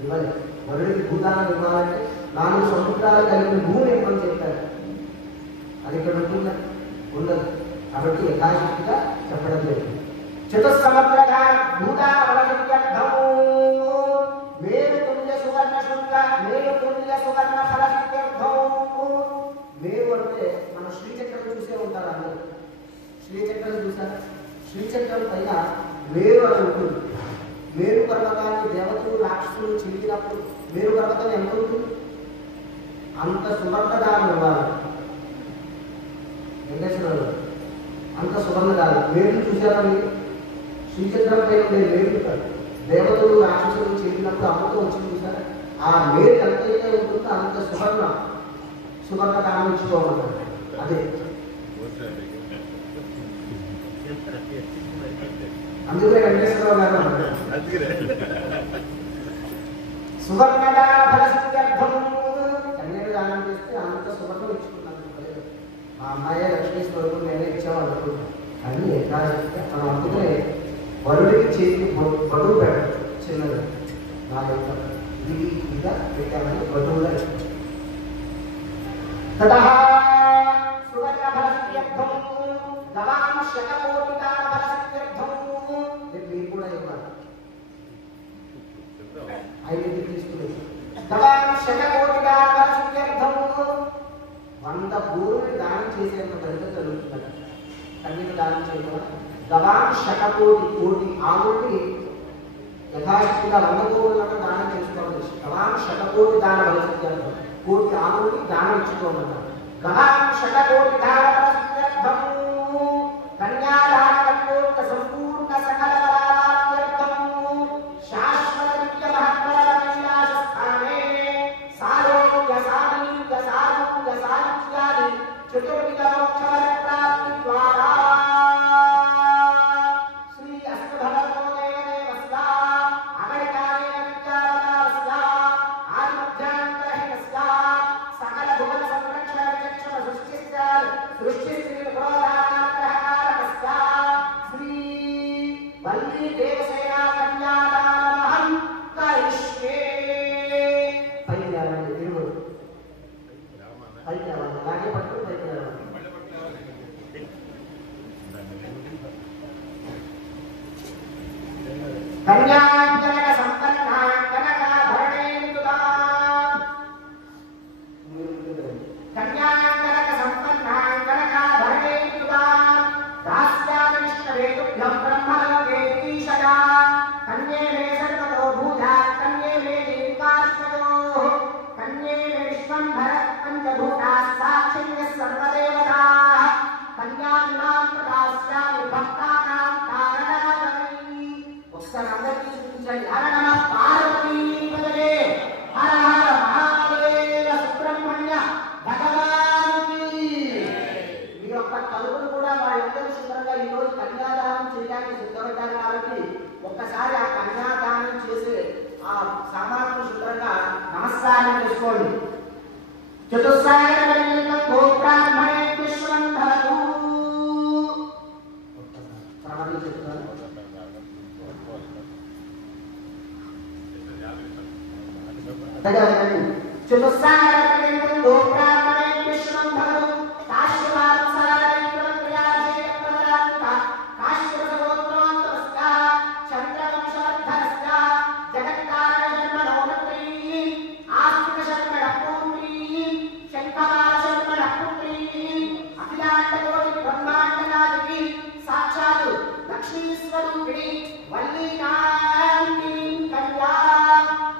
ఇవ్వాలి, వరుడికి భూదానం ఇవ్వాలంటే 4 సముద్రాలు కలిగిన భూమి ఇవ్వమని చెప్పారు. అది ఇక్కడ ఉంటుందా? ఉండదు. కాబట్టి యథాశక్తిగా చెప్పడం జరిగింది. చతుస్సముద్ర భూదాన బలసిద్ధ్యర్థము మేరు తుల్య సువర్ణ శృంగ మేరు తుల్య సువర్ణ ఫల సిద్ధ్యర్థము. మేరు అంటే మన శ్రీచక్రం చూసే ఉంటారు అందరూ. శ్రీచక్రం చూసారా? శ్రీచక్రం పైన మేరు అని ఉంటుంది. మేరు పర్వతాన్ని దేవతలు రాక్షసులు చిలికినప్పుడు మేరు పర్వతం ఎంత ఉంటుంది? అంత సువర్ణదానం ఇవ్వాలి. వెంకటేశ్వరరావు అంత సువర్ణదానం. మేరు చూసారా మీరు? శ్రీచక్రం పైన మేరు దేవతలు రాక్షసులు చిలికినప్పుడు అమ్మతో వచ్చి చూసారా? ఆ మేరు ఎంతైతే ఉంటుందో అంత సువర్ణదానం ఇచ్చుకోమన్నారు. అదే అందుకే వెంకటేశ్వరరావు గారు సువర్ణదాన ఫల సిద్ధ్యర్థం కన్యక దానం చేస్తే అంత సువర్ణం ఇచ్చుకున్నాను. మా అమ్మాయి లక్ష్మీ స్వరూపం నేనే ఇచ్చామని అనుకుంటాను. అని యథాశక్తిగా మనం అందుకనే వరుడికి చేతి బరువు పెట్టాలి. చిన్నది నా యొక్క ఇది ఇక పెట్టామని బరువుగా ఇస్తాం. తతః సువర్ణ ఫల సిద్ధ్యర్థం గవాం శతకోటి దాన ఫల సిద్ధ్యర్థం. మీరు కూడా ఇవ్వాలి. 5 తీసుకునేది గవాం శతకోటి దాన ఫల సిద్ధ్యర్థం. 100 గోవుని దానం చేసేంత ఫలితం కలుగుతుంది. కన్యక దానం చేయడం గవాం శతకోటి కోటి ఆవుల్ని యథాశక్తిగా 100 గోవులను దానం చేసుకోవాలి. గవాం శతకోటి దాన ఫల సిద్ధ్యర్థం. కోటి ఆవుల్ని దానం ఇచ్చుకోమన్నారు. గవాం శతకోటి దాన ఫల సిద్ధ్యర్థం కన్యాదాన కల్పోక్త సంపూర్ణ సకల బలార్థం శాశ్వత నిత్య మహత్ఫల కైలాస స్థానే సారోగ్య సామీప్య సారూప్య సాయుజ్యాది చతుర్విధ మోక్షఫల ప్రాప్తి ద్వారా శ్రీ అష్టభగవో దేవదేవ దేవసేనా కన్యాదానమహం కరిష్యే. పైకి రావండి తిరుగు. పైకి రావండి. అలాగే పట్టుకుని పైకి రావండి. కన్యాంకనక సంపన్నాం కనకాభరణేందుదాం. కన్యాంకనక సంపన్నాం కనకాభరణేందుదాం. దాస్యామిష్టవేతుభ్యం బ్రహ్మలోకే ఈశగా. కన్యే మే సర్వతో భూజా కన్యే మే దేవికాశ్వయోః. కన్యే మే విశ్వంభర పంచభూతాః సాక్షిణ్యः సర్వదేవతాః. కన్యామిమాం ప్రదాస్యామి భక్తానాం తారణాకరీ. ఒకసారి అందరికీ చూపించండి. హర నమః పార్వతీపతయే. హర హర మహాదేవ సుబ్రహ్మణ్య భగవానుకి. మీరు ఒక్క తలుపులు కూడా వాళ్ళందరూ శుభ్రంగా ఈ రోజు కన్యాదానం చేయడానికి సిద్ధపడ్డారు కాబట్టి ఒక్కసారి ఆ కన్యాదానం చేసే ఆ సామాన్లు శుభ్రంగా నమస్కారం చేసుకోండి. చతుస్సాగరలింగం గోబ్రాహ్మణే విశ్వంధరూ. ప్రమాణం చెప్తారు. చతుస్సాగరలింగం గోబ్రాహ్మణే విశ్వంధరూ. లక్ష్మీస్వరూపిణి వల్లీనాంబిని కన్యా.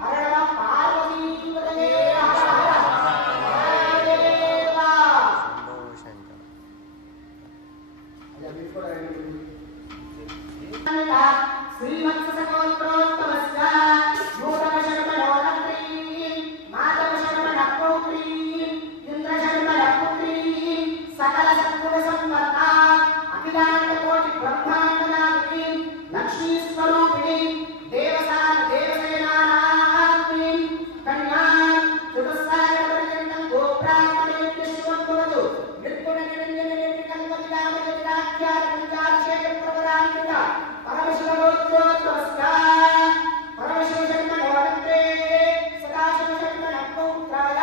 హర నమః పార్వతీపతయే. హర హర మహాదేవ. శ్రీమత్సకోత్రోత్తమస్య నూతన శర్మణోరత్రీ మాధవ శర్మణ పౌత్రీ ఇంద్ర శర్మణ పుత్రీ సకల సద్గుణ సంపన్న అఖిలాండ కోటి బ్రహ్మాండ నాయకి లక్ష్మీ స్వరూపిణి దేవసేనానాథి కన్యా. చతుస్సాగర పర్యంతం గోబ్రాహ్మణే విశ్వంభవతు. నిర్గుణ నిరంజన నిర్వికల్పవిలామ జగదాఖ్యాత పంచాక్షేయ ప్రవరాన్విత పరమశివగోత్రోత్తమస్య పరమశివ శర్మణోరత్రే సదాశివ శర్మణ పౌత్రాయ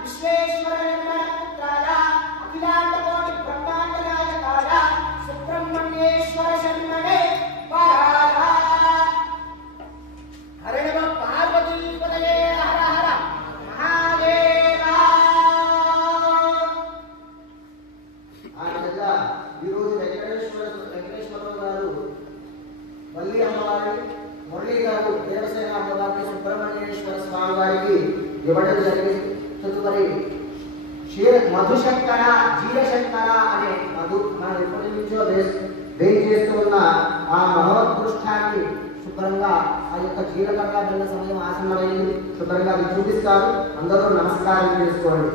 విశ్వేశ్వర శర్మణ పుత్రాయ అఖిలాండ కోటి బ్రహ్మాండ నాయకాయ సుబ్రహ్మణ్యేశ్వర శర్మణే వరాయ. హర నమః పార్వతీపతయే. హర హర మహాదేవ. ఆ విధంగా ఈరోజు వెంకటేశ్వరరావు గారు వల్లి అమ్మవారి, మురళి గారు దేవసేన అమ్మవారికి, సుబ్రహ్మణ్యేశ్వర స్వామి వారికి ఇవ్వడం జరిగింది. తదుపరి మధుశంకర జీవశంకర అనే మధు మనం ఎప్పటి నుంచో వేయి చేస్తూ ఉన్న ఆ మహోత్కృష్టాన్ని శుభ్రంగా ఆ యొక్క జీలకర్ర బెల్ల సమయం ఆసన్నమైంది. శుభ్రంగా అది చూపిస్తారు. అందరూ నమస్కారం చేసుకోండి.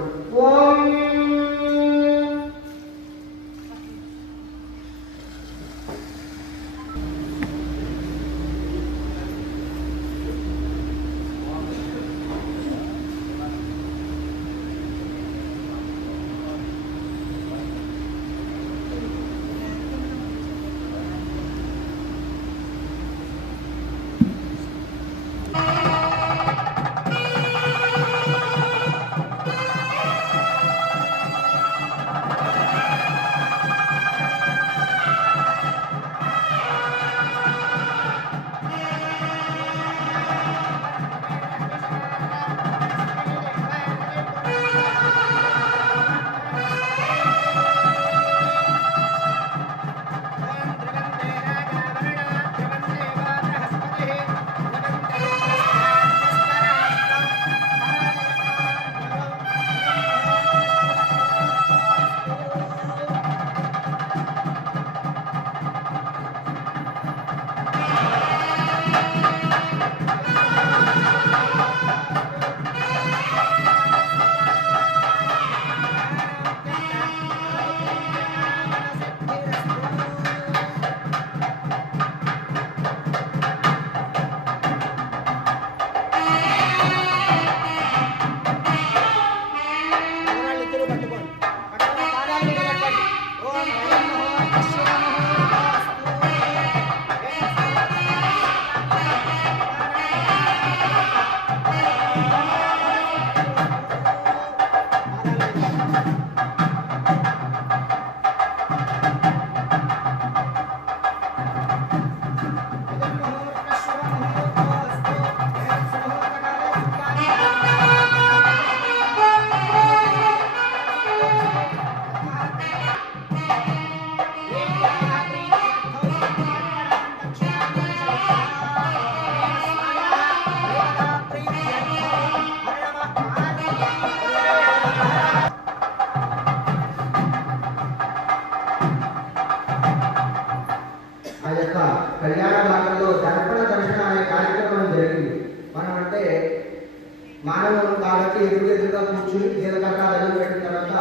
ఓం మానవులు కాబట్టి ఎదురుగా కూర్చుని జీలకర్ర బెల్లం పెట్టిన తర్వాత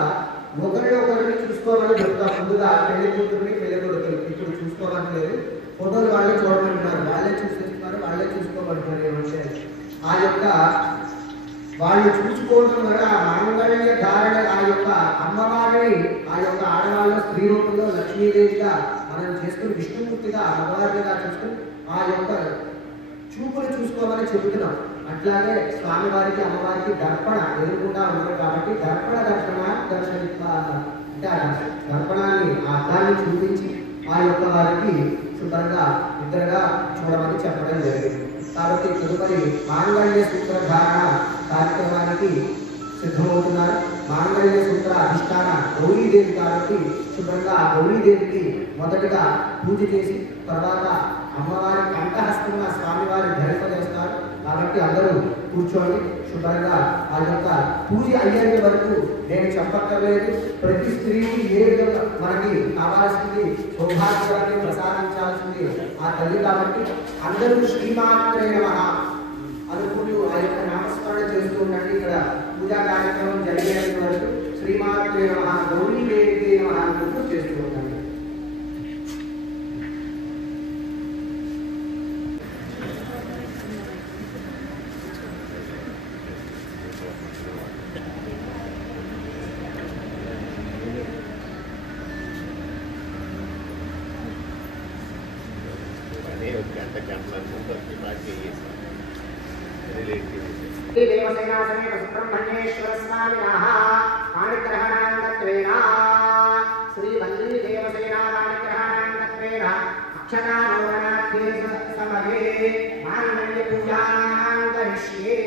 ఒకరిని చూసుకోమని చెప్తాం. ముందుగా పెళ్లి కూతురుని పెళ్లి కొడుకుని ఇప్పుడు చూసుకోవట్లేదు, ఫోటోలు వాళ్ళే చూడమంటున్నారు, వాళ్ళే చూసేస్తున్నారు, వాళ్ళే చూసుకోమంటున్నారు. ఏమంటే ఆ యొక్క వాళ్ళు చూసుకోవడం వల్ల మాంగళ్య ధారణ ఆ యొక్క అమ్మవారిని ఆ యొక్క ఆడవాళ్ళ స్త్రీ రూపంలో లక్ష్మీదేవిగా మనం చేసుకుని విష్ణుమూర్తిగా అమ్మవారిగా చూసుకుని ఆ యొక్క చూపులు చూసుకోమని చెబుతున్నాం. అట్లాగే స్వామివారికి అమ్మవారికి దర్పణ ఎదురుకుండా ఉన్నారు కాబట్టి దర్పణ దర్శనిస్తా అంటే ఆ దర్పణాన్ని ఆ అర్థాన్ని చూపించి ఆ యొక్క వారికి శుభ్రంగా ఇద్దరుగా చూడమని చెప్పడం జరిగింది. కాబట్టి తదుపరి మాంగళ్య సూత్రధారణ కార్యక్రమానికి సిద్ధమవుతున్నారు. మాంగళ్య సూత్ర అధిష్టాన గౌరీదేవి కాబట్టి శుభ్రంగా ఆ గౌరీదేవికి మొదటిగా పూజ చేసి తర్వాత అమ్మవారి కంఠహస్తంగా స్వామివారి ధరింపజేస్తారు. కాబట్టి అందరూ కూర్చోండి. శుభ్రంగా ఆ యొక్క పూజ అయ్యేంత వరకు నేను చెప్పక్కర్లేదు. ప్రతి స్త్రీకి ఏ విధంగా మనకి కావాల్సింది సౌభాగ్యాన్ని ప్రసాదించాల్సింది ఆ తల్లి కాబట్టి అందరూ శ్రీమాత్రే నమః అనుకుంటూ ఆ యొక్క నామస్మరణ చేస్తూ ఉండండి. ఇక్కడ పూజా కార్యక్రమం జరిగేంత వరకు శ్రీమాత్రే నమః గౌరీదేవికి నమః అనుకుంటూ చేస్తూ ఉండండి. దేవసేనాసమేత సుబ్రహ్మణ్యేశ్వర స్వామినః పాణిగ్రహణాంగత్వేన శ్రీ వల్లీ దేవసేనా పాణిగ్రహణాంగత్వేన అక్షతారోహణార్థే సమయే మాంగళ్య పూజాం కరిష్యే.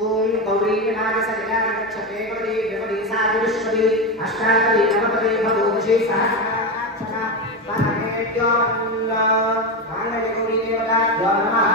ఓం గౌరీ వినాయ సరిగా గచ్చతే గౌరీ విమలీ సాధుష్వది అష్టాకరి నవపదే భవోషి సహస్రాక్షర వనమేభ్యో మాంగళ్య గౌరీ దేవతాభ్యో నమః.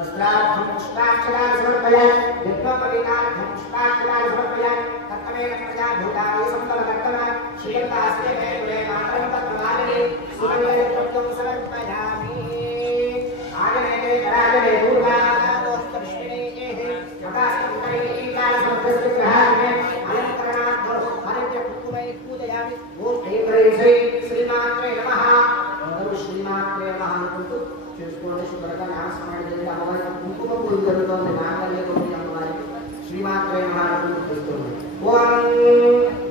वस्त्रार्थं पुष्पाक्षराणि समर्पयामि दिव्यपरिणार्थं पुष्पाक्षराणि समर्पयामि तत्त्वेन प्रजा भूतानि सम्पलकर्तव्या श्रीलङ्कास्ते मे कुले मातरं तत्त्ववादिनी सूर्यप्रत्यं समर्पयामि आगमे कराजने पूर्वादोस्तविष्णेः मकास्तन्तरीकासमप्रस्थितहारणे अलङ्करणाद्धो हरिद्रपुष्पै पूजयामि ओम श्री श्रीमात्रे नमः ओम श्रीमात्रे नमः अनुకుంటూ చేసుకోండి. శుభ్రంగా నామస్మరణ చేయండి. అమ్మవారికి కుంకుమ పూజ జరుగుతోంది. నాగల్య గౌరీ అమ్మవారికి శ్రీమాత్రే నమః అనుకుంటూ చేస్తుంది. ఓం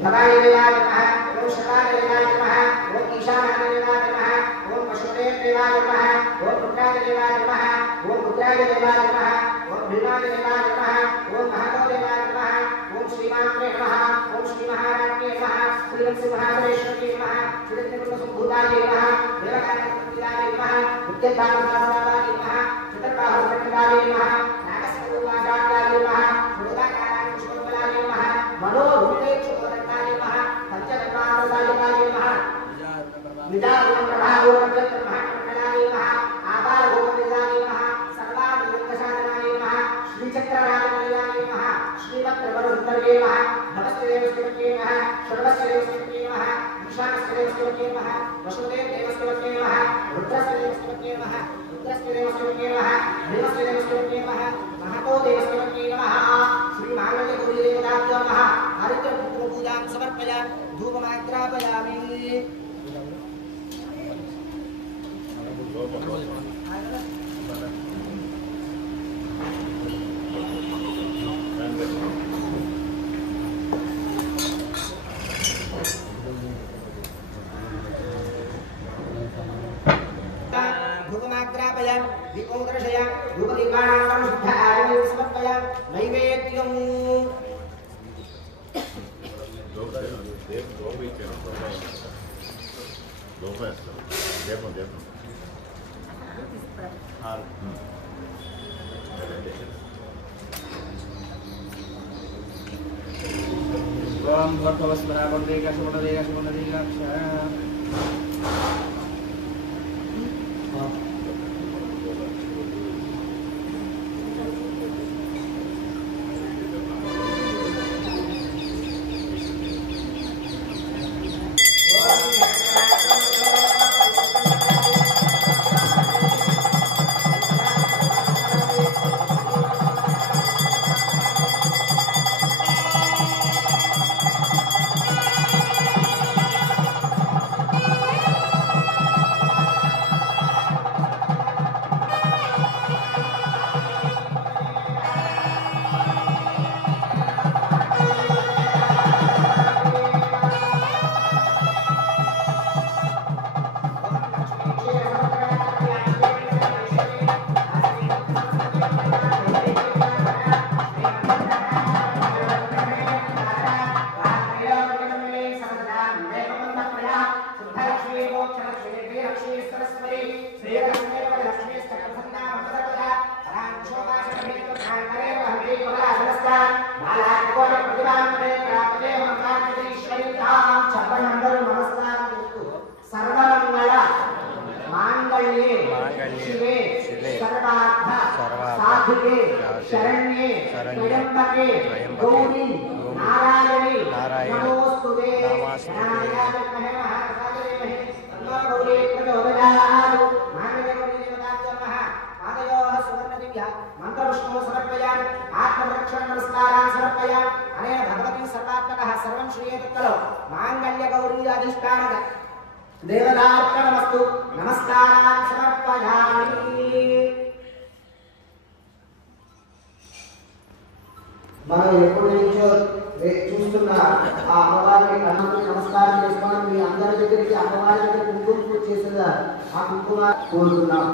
భవాయ దేవాయ నమః, ఓం శివాయ దేవాయ నమః, ఓం ఈశానాయ దేవాయ నమః, ఓం పశుపతే దేవాయ నమః, ఓం రుద్రాయ దేవాయ నమః, ఓం రుద్రాయ దేవాయ నమః, ఓం భీమాయ దేవాయ నమః, ఓం మహాదేవ దేవాయ నమః, ఓం శ్రీమాత్రే నమః, ఓం శ్రీ మహారాజ్ఞే నమః, శ్రీ సింహాసనేశ్వరీ నమః, శ్రీ త్రిపురసుంభూతాయ నమః, దేవకార్యకృతాయ నమః, ఉద్యతానసారాయ నమః, చతుర్బాహుపట్టాయ నమః, నాగస్వరూపాచార్యాయ నమః, మృగాకారాయ పుష్పఫలాయ నమః, మనోరూపేక్షోరకాయ నమః, పంచకర్మావసాయకాయ నమః, నిజాగుణప్రభావోపద్రమః నమః, ఆపారభూమిదాయ నమః, సర్వాంగసాధనాయ నమః, శ్రీచక్రరాజనిలయాయ నమః, శ్రీవక్రవరసుందర్యే నమః, భవస్తదేవస్య నమః, సర్వస్యదేవస్య నమః, ఈశానస్యదేవస్య నమః, వసుదేవదేవస్య నమః, రుద్రస్యదేవస్య నమః, రుద్రస్యదేవస్య నమః, దేవస్యదేవస్య నమః, మహతో దేవస్య నమః, శ్రీ మాంగళ్య గౌరీ దేవతాభ్యో నమః, హరిద్ర పూజాం నైవేద్యము ఓం భగవస్మరా వందేక సుమనదేక సుమనదేక సర్వమంగళ మాంగళ్యే శివే సర్వార్థ సాధికే శరణ్యే త్రయంబకే గౌరీ నారాయణి నమోస్తుతే నారాయణాయ మహాకాళే గౌరీ ప్రచోదయాత్ మాంగళ్యదేవతాభ్యః పాదయోః సువర్ణదివ్య మంత్రపుష్పం సమర్పయామి ఆత్మరక్షణ నమస్కారాన్ సమర్పయామి అనేన భగవతి సర్వాత్మకః సర్వం శ్రీయేతత్కలో మాంగళ్య గౌరీ అధిష్టానక దేవతార్పణమస్తు నమస్కారాన్ సమర్పయామి. మనం ఎప్పటి నుంచో చూస్తున్న ఆ అమ్మవారికి కన్నుకి నమస్కారం చేసుకోవడం మీ అందరి దగ్గరికి అమ్మవారి దగ్గర కుంకుమ పూజ చేసేదా ఆ కుంకుమ కోరుతున్నాం.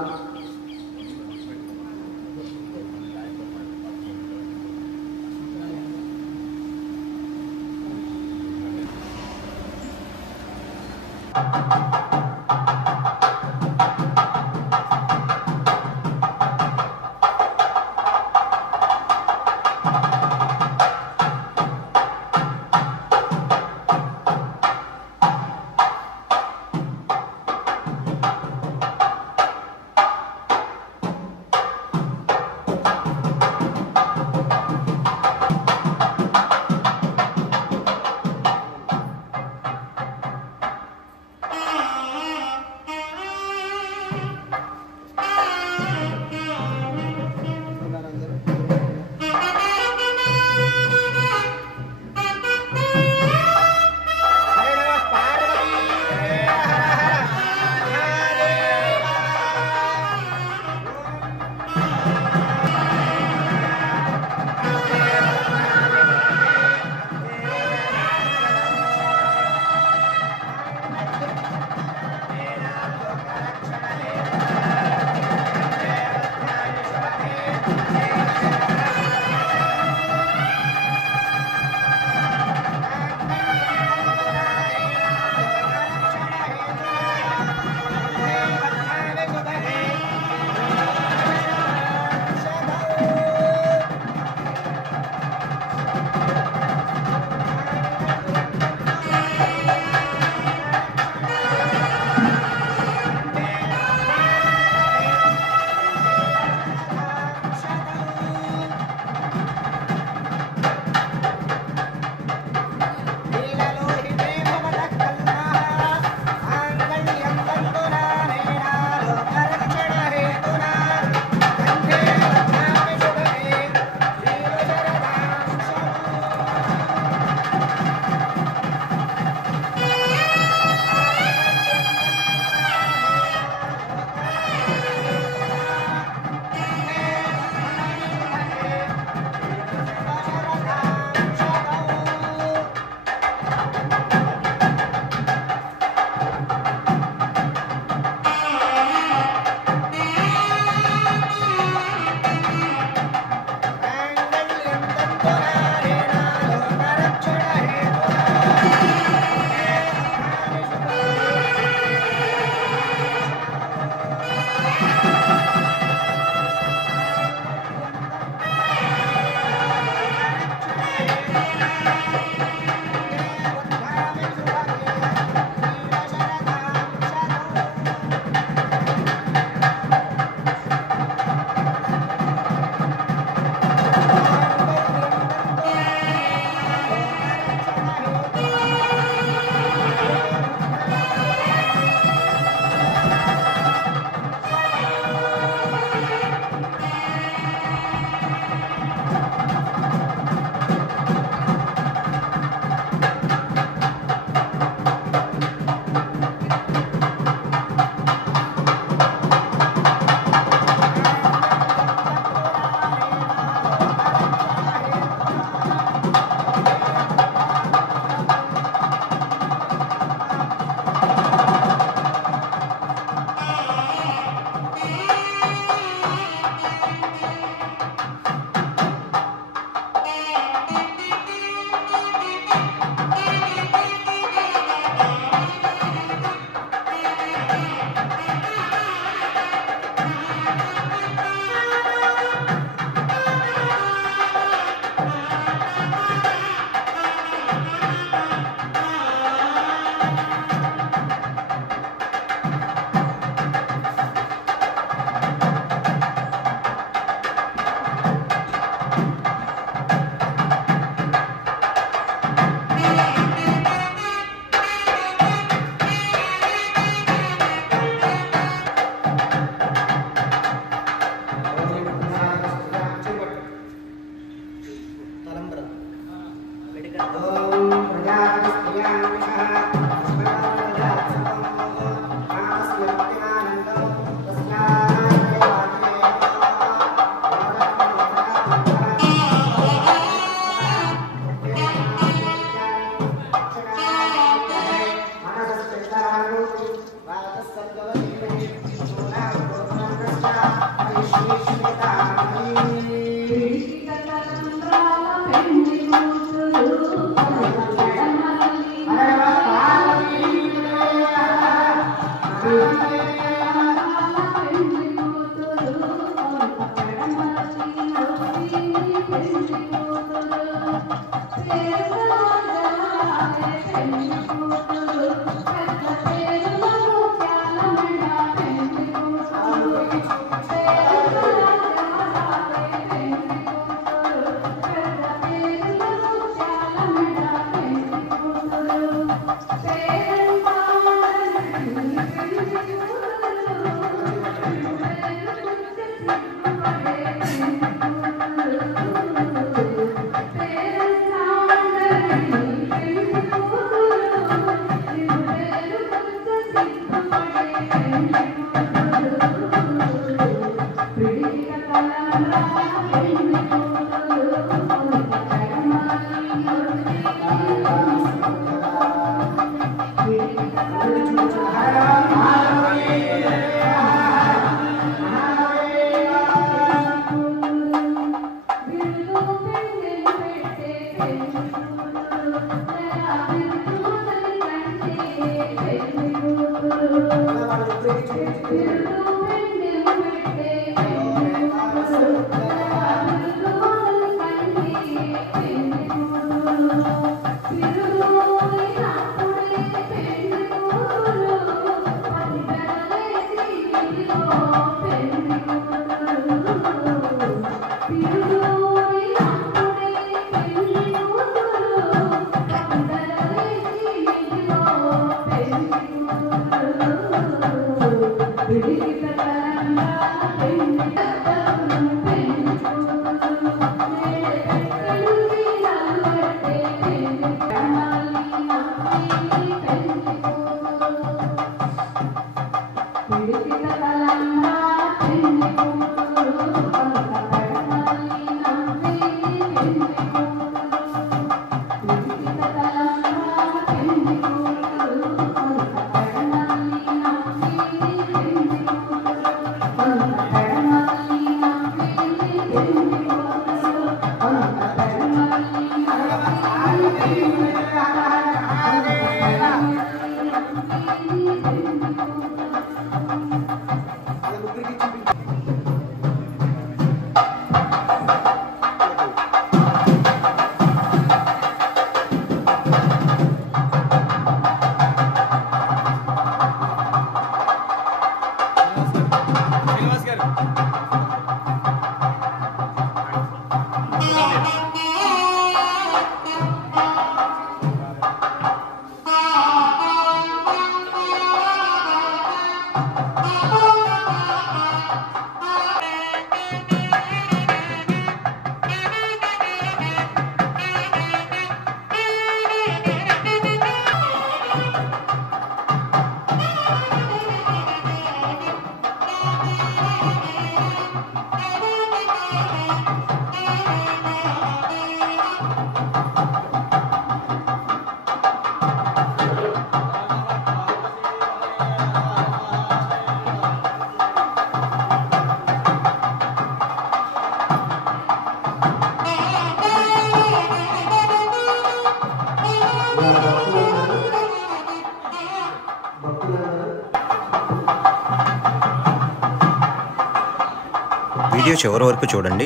వీడియో చివరి వరకు చూడండి.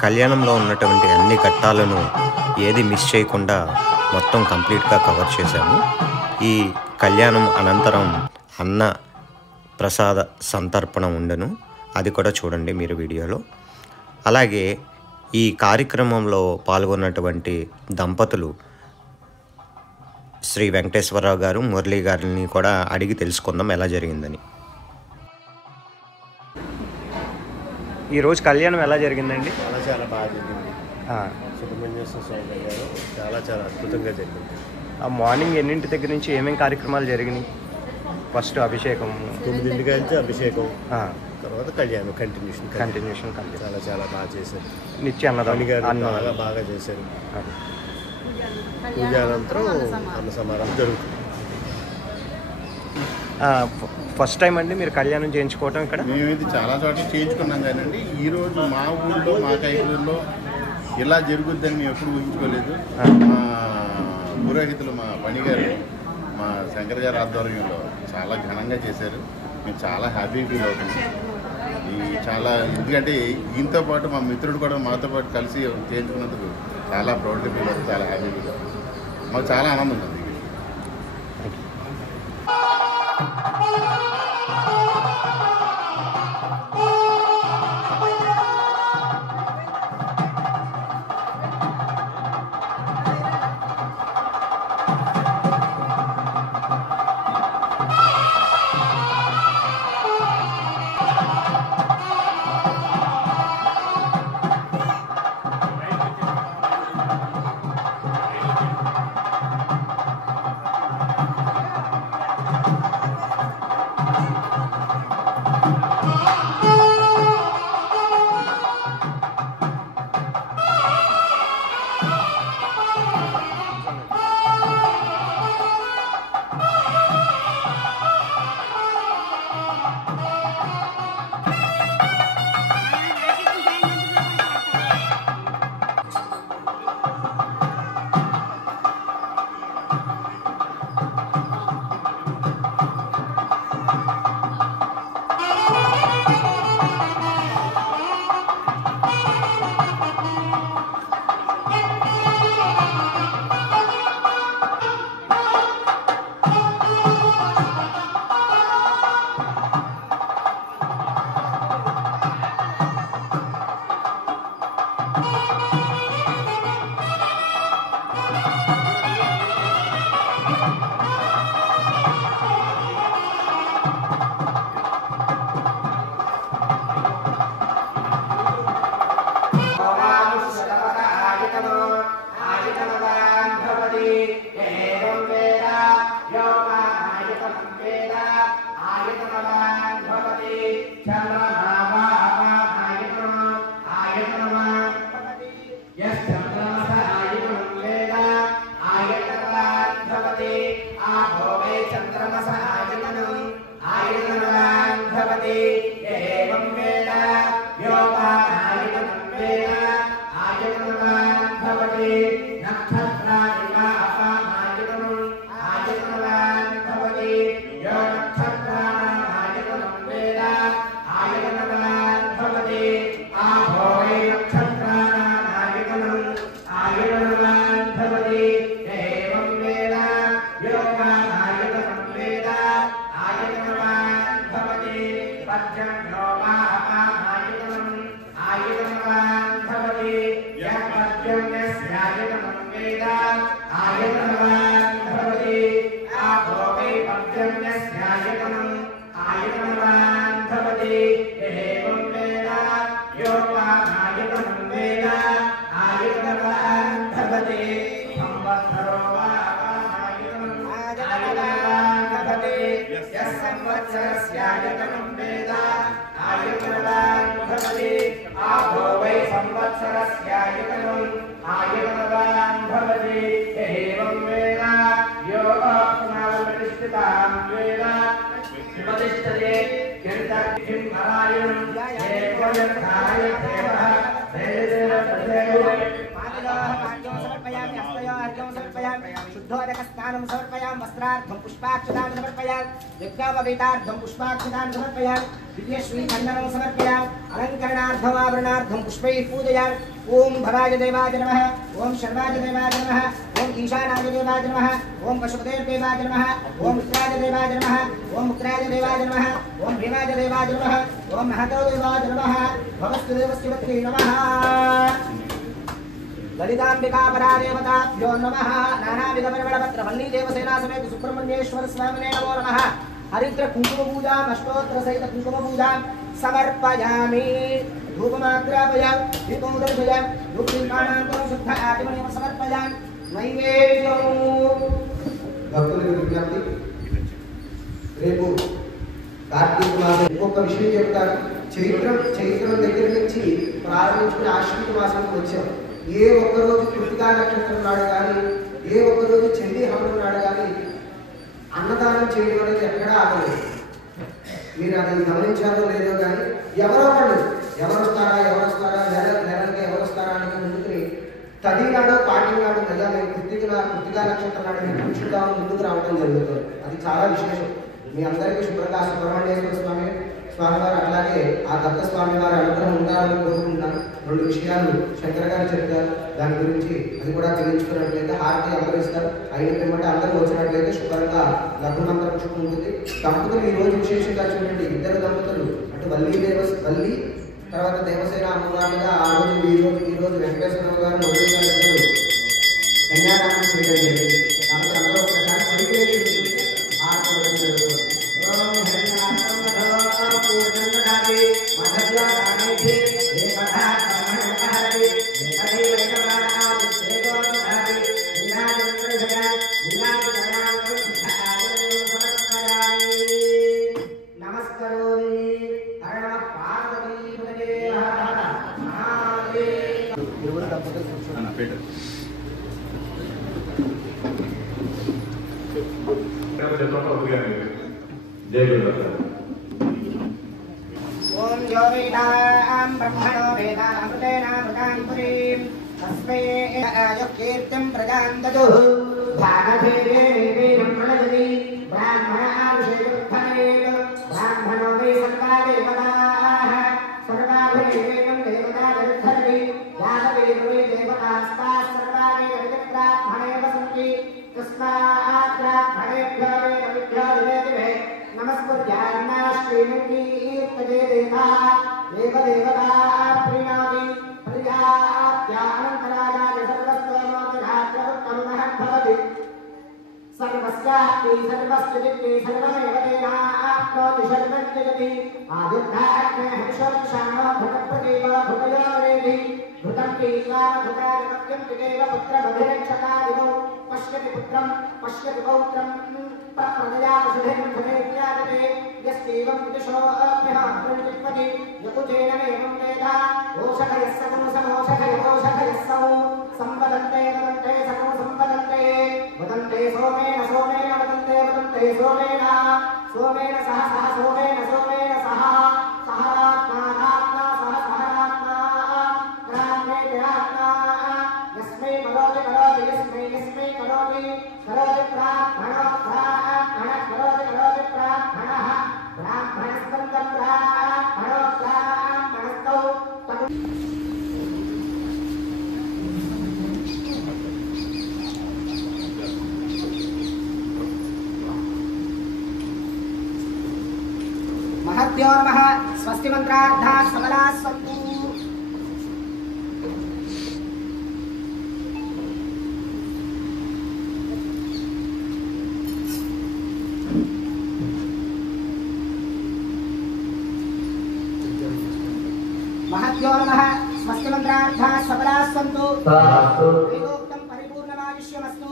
కళ్యాణంలో ఉన్నటువంటి అన్ని ఘట్టాలను ఏది మిస్ చేయకుండా మొత్తం కంప్లీట్గా కవర్ చేశాము. ఈ కళ్యాణం అనంతరం అన్న ప్రసాద సంతర్పణ ఉండను, అది కూడా చూడండి మీరు వీడియోలో. అలాగే ఈ కార్యక్రమంలో పాల్గొన్నటువంటి దంపతులు శ్రీ వెంకటేశ్వరరావు గారు, మురళీ గారిని కూడా అడిగి తెలుసుకుందాం ఎలా జరిగిందని. ఈరోజు కళ్యాణం ఎలా జరిగిందండి? చాలా బాగా జరిగింది. సుబ్రహ్మణ్యేశ్వర స్వామి కళ్యాణం చాలా చాలా అద్భుతంగా జరిగింది. ఆ మార్నింగ్ ఎన్నింటి దగ్గర నుంచి ఏమేమి కార్యక్రమాలు జరిగినాయి? ఫస్ట్ అభిషేకం, 9 నుంచి అభిషేకం, తర్వాత కళ్యాణం కంటిన్యూషన్ చాలా చాలా బాగా చేశారు. నిత్య అన్నదాని గారు బాగా చేశారు. పూజ అనంతరం అన్న సమారాధన జరుగుతుంది. ఫస్ట్ టైం అండి మీరు కళ్యాణం చేయించుకోవటం ఇక్కడ? మేమైతే చాలా చోట్ల చేయించుకున్నాం కానండి, ఈరోజు మా ఊళ్ళో మా కైకూరులో ఇలా జరుగుద్దని మేము ఎప్పుడు ఊహించుకోలేదు. మా పురోహితులు మా పనిగారు మా శంకర్ గారి ఆధ్వర్యంలో చాలా ఘనంగా చేశారు. మేము చాలా హ్యాపీ ఫీల్ అవుతున్నాం. చాలా ఎందుకంటే దీంతో పాటు మా మిత్రుడు కూడా మాతో పాటు కలిసి చేయించుకున్నందుకు చాలా ప్రౌడ్గా ఫీల్ అవుతుంది, చాలా హ్యాపీ ఫీల్ అవుతుంది. మాకు చాలా ఆనందం ఉంది. शुद्धोदकस्नानं समर्पयामि, वस्त्रार्थं पुष्पाक्षतां समर्पयामि, यज्ञोपवीतार्थं पुष्पाक्षतां समर्पयामि, दिव्यश्रीखण्डनं समर्पयामि, अलङ्करणार्थम् आभरणार्थं पुष्पैः पूजयामि। ओम भवाय देवाय नमः, ओम शर्वाय देवाय नमः, ओम ईशानाय देवाय नमः, ओम पशुपते देवाय नमः, ओम मित्राय देवाय नमः, ओम मुक्राय देवाय नमः, ओम भीमाय देवाय नमः, ओम महतो देवाय नमः, भवस्तु देवस्य नमः। ललितांबिका परादेवताभ्यो नमः। नानाविध परिमलपत्र वल्ली देवसेना समेत सुब्रह्मण्येश्वर स्वामिने नमो नमः। हरिद्र कुंकुम पूजा अष्टोत्तर सहित कुंकुम पूजा समर्पयामि। धूपमाग्रापयामि, दीपं दर्शयामि, భక్తులకు విజ్ఞప్తి, రేపు కార్తీక మాసం ఇంకొక విషయం చెప్తాను. చైత్రం దగ్గర నుంచి ప్రారంభించుకుని ఆశ్వీజ మాసానికి వచ్చాం. ఏ ఒక్కరోజు కృతికా నక్షత్రం నాడు కానీ, ఏ ఒక్కరోజు చండీ హవనం నాడు కానీ అన్నదానం చేయడం అనేది ఎక్కడా ఆగలేదు. మీరు అది గమనించారో లేదో కానీ ఎవరు వస్తారా నెలకి ఎవరు వస్తారా అని ముందుకుని తదినాడు పాటినాడు మళ్ళా మేము కృతికా నక్షత్రం నాడు మేము కూర్చుంటామని ముందుకు రావడం జరుగుతుంది. అది చాలా విశేషం. మీ అందరికీ శుభ్రకాశ సుబ్రహ్మణ్యేశ్వర స్వామివారు అట్లాగే ఆ దత్త స్వామి వారి అనుగ్రహం ఉండాలని కోరుకుంటున్నాను. 2 విషయాలు శంకర్ గారు చెప్తారు, దాని గురించి అది కూడా తెలియచుకున్నట్లయితే హారతి అందరూ ఇస్తారు. అయిన పిమ్మట అందరూ వచ్చినట్లయితే శుభ్రంగా లఘుమంత్ర పుష్పం ఉంటుంది. దంపతులు ఈ రోజు విశేషంగా చూడండి, 2 దంపతులు అటు వల్లి తర్వాత దేవసేన అమ్మవారిగా ఆ రోజు ఈ రోజు వెంకటేశ్వర గారు మొదటి గారు కన్యాదానం చేయడం జరిగింది. కాబట్టి అందరూ ఒకసారి పరిగెత్తి ओम ज्योतिषां ब्रह्मणो वेदामृतेनामृतान्तरीं तस्मै कीर्तिं प्रदां ददुः भागधेरेण प्रणदति ब्राह्मणाभिषेकोत्थानेन ब्राह्मणो वै सर्वा देवताः सर्वाभिषेकं देवताभिर्धरति यादवे देवतास्ताः सर्वा ब्राह्मणेव सन्ति तस्मात् ब्राह्मणेभ्यो देवताभ्यो नमस्कुर्यान्ना श्रीमन्तीर्तजे देवा देवदेवता प्रीणाति प्रजाप्यानन्तराजाय सर्वस्तोमोदघात्रमुत्तमः भवति सर्वस्याप्ति सर्वस्यजित्ति सर्वमेव तेनाप्नोति सर्वं जगति आदिर्धाग्ने हर्षोत्साहो भृतप्रदेव भृतयो वेदि भृतं पीत्वाभृतादिमत्यं पितेव पुत्रमभिरक्षकादिवौ पश्यति पुत्रं पश्यति पौत्रं प्रप्रदया वसुधेर्मधुरेत्यादते यस्यैवं विदुषो अभ्यः यकुचेन एवं वेदा ओषधयः समोषधयः संवदन्ते वदन्ते समो संवदन्ते वदन्ते सोमेन वदन्ते सोमेन सह सोमेन सह सहात्मा सहरात्मा ग्रामे विरात्मा यस्मै करोति यस्मै करोति प्रार्थना करोति प्रार्थनः ब्राह्मणस्कन्दं ब्राह्मणस्तौ महद्यो नमः स्वस्ति मंत्रार्थाः सबलाः सन्तु महद्यो नमः स्वस्ति मंत्रार्थाः सबलाः सन्तु वेदोक्तं परिपूर्णमायुष्यमस्तु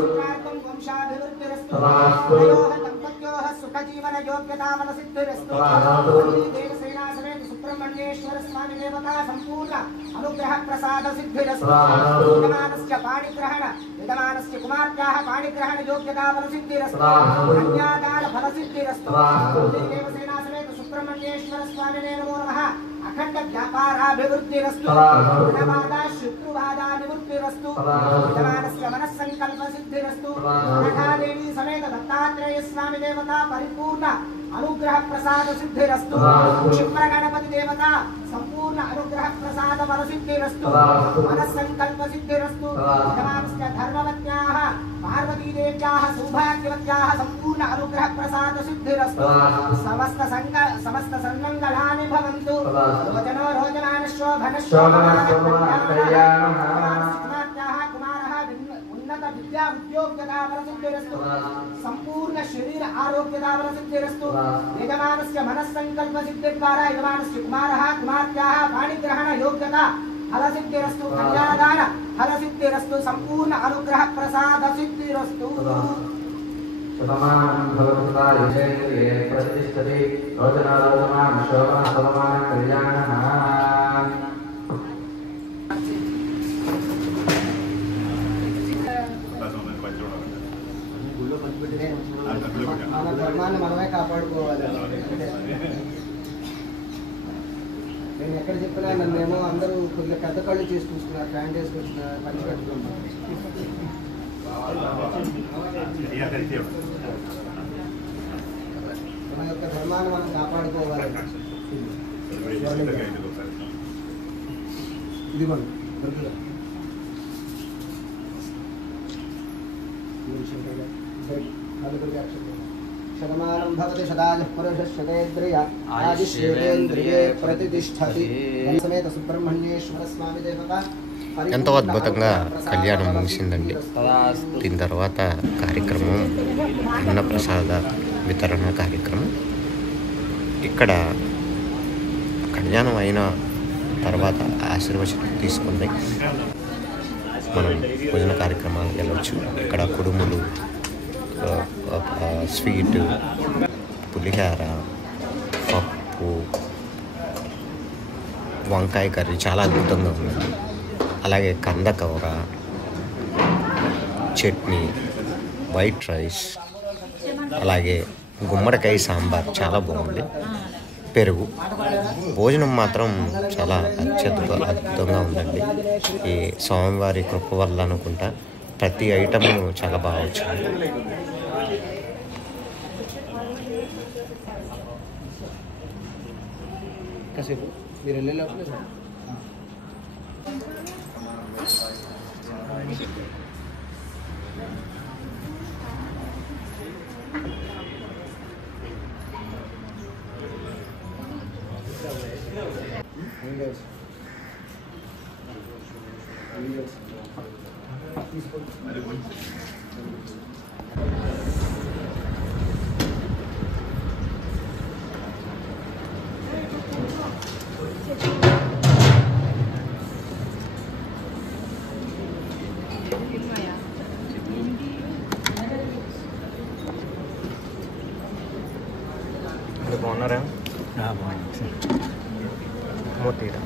चित्रार्थं वंशाभिवृद्धिरस्तु दम्पत्योः सुखजीवन योग्यता मनसिद्धिरस्तु देवसेना समेत सुब्रह्मण्येश्वर स्वामी देवता संपूर्ण अनुग्रह प्रसाद सिद्धिरस्तु विद्यमानस्य कुमार्याः पाणिग्रहण योग्यता फलसिद्धिरस्तु कन्यादान फलसिद्धिरस्तु देवसेना समेत सुब्रह्मण्येश्वर स्वामी नमो नमः अखंड व्यापाराभिवृद्धिरस्तु धनवादा शत्रुवादा निवृत्तिरस्तु विद्यमानस्य मनस्संकल्प सिद्धिरस्तु देवी समेत दत्तात्रेय स्वामी देवता परिपूर्ण अनुग्रह प्रसाद सिद्धिरस्तु क्षिप्र गणपति देवता संपूर्ण अनुग्रह प्रसाद फल सिद्धिरस्तु मनस्संकल्प सिद्धिरस्तु विद्यमानस्य धर्मवत्याः पार्वती देव्याः सौभाग्यवत्याः संपूर्ण अनुग्रह प्रसाद सिद्धिरस्तु समस्त सन्मंगलानि भवन्तु रोचनो उन्नत विद्या उद्योगता फलसिद्धिरस्तु संपूर्ण शरीर आरोग्यता फलसिद्धिरस्तु यजमानस्य मनस्संकल्प सिद्धिद्वारा यजमानस्य कुमारः कुमार्याः पाणिग्रहण योग्यता ఫలసిద్ధిరస్తు కన్యాదాన ఫలసిద్ధిరస్తు సంపూర్ణ అనుగ్రహ ప్రసాద సిద్ధిరస్తు శతమానం భవతుతాయ జయేంద్రియే ప్రతిష్టతి రోచనారోచమాన శోభన శతమాన కళ్యాణః మన ధర్మాన్ని మనమే కాపాడుకోవాలి. నేను ఎక్కడ చెప్పినా నన్నేమో అందరూ కొద్దిగా పెద్ద కళ్ళు చేసి చూస్తున్నారు. ప్యాంట్ వేసుకొచ్చిన పని పెట్టుకుంటారు. మన యొక్క ధర్మాన్ని మనం కాపాడుకోవాలి. ఇదిగోండి శతమానం భవతి శతాజ పురుష శతేంద్రియ ఆదిశేంద్రియే ప్రతిష్టతి సమేత సుబ్రహ్మణ్యేశ్వర స్వామి దేవత. ఎంతో అద్భుతంగా కళ్యాణం ముగిసిందండి. దీని తర్వాత కార్యక్రమం అన్నప్రసాద వితరణ కార్యక్రమం. ఇక్కడ కళ్యాణం అయిన తర్వాత ఆశీర్వచనం తీసుకుని మనం భోజన కార్యక్రమాలకు వెళ్ళవచ్చు. ఇక్కడ కుడుములు, స్వీట్, పులిహార, పప్పు, వంకాయ కర్రీ చాలా అద్భుతంగా ఉంది. అలాగే కందకూర, చట్నీ, వైట్ రైస్, అలాగే గుమ్మడికాయ సాంబార్ చాలా బాగుంది. పెరుగు, భోజనం మాత్రం చాలా అద్భుతంగా ఉందండి. ఈ స్వామివారి కృప వల్ల అనుకుంటా ప్రతి ఐటము చాలా బాగా వచ్చింది. కాసేపు మీరు వెళ్ళేటప్పుడు బాగున్నారా? మోతీరా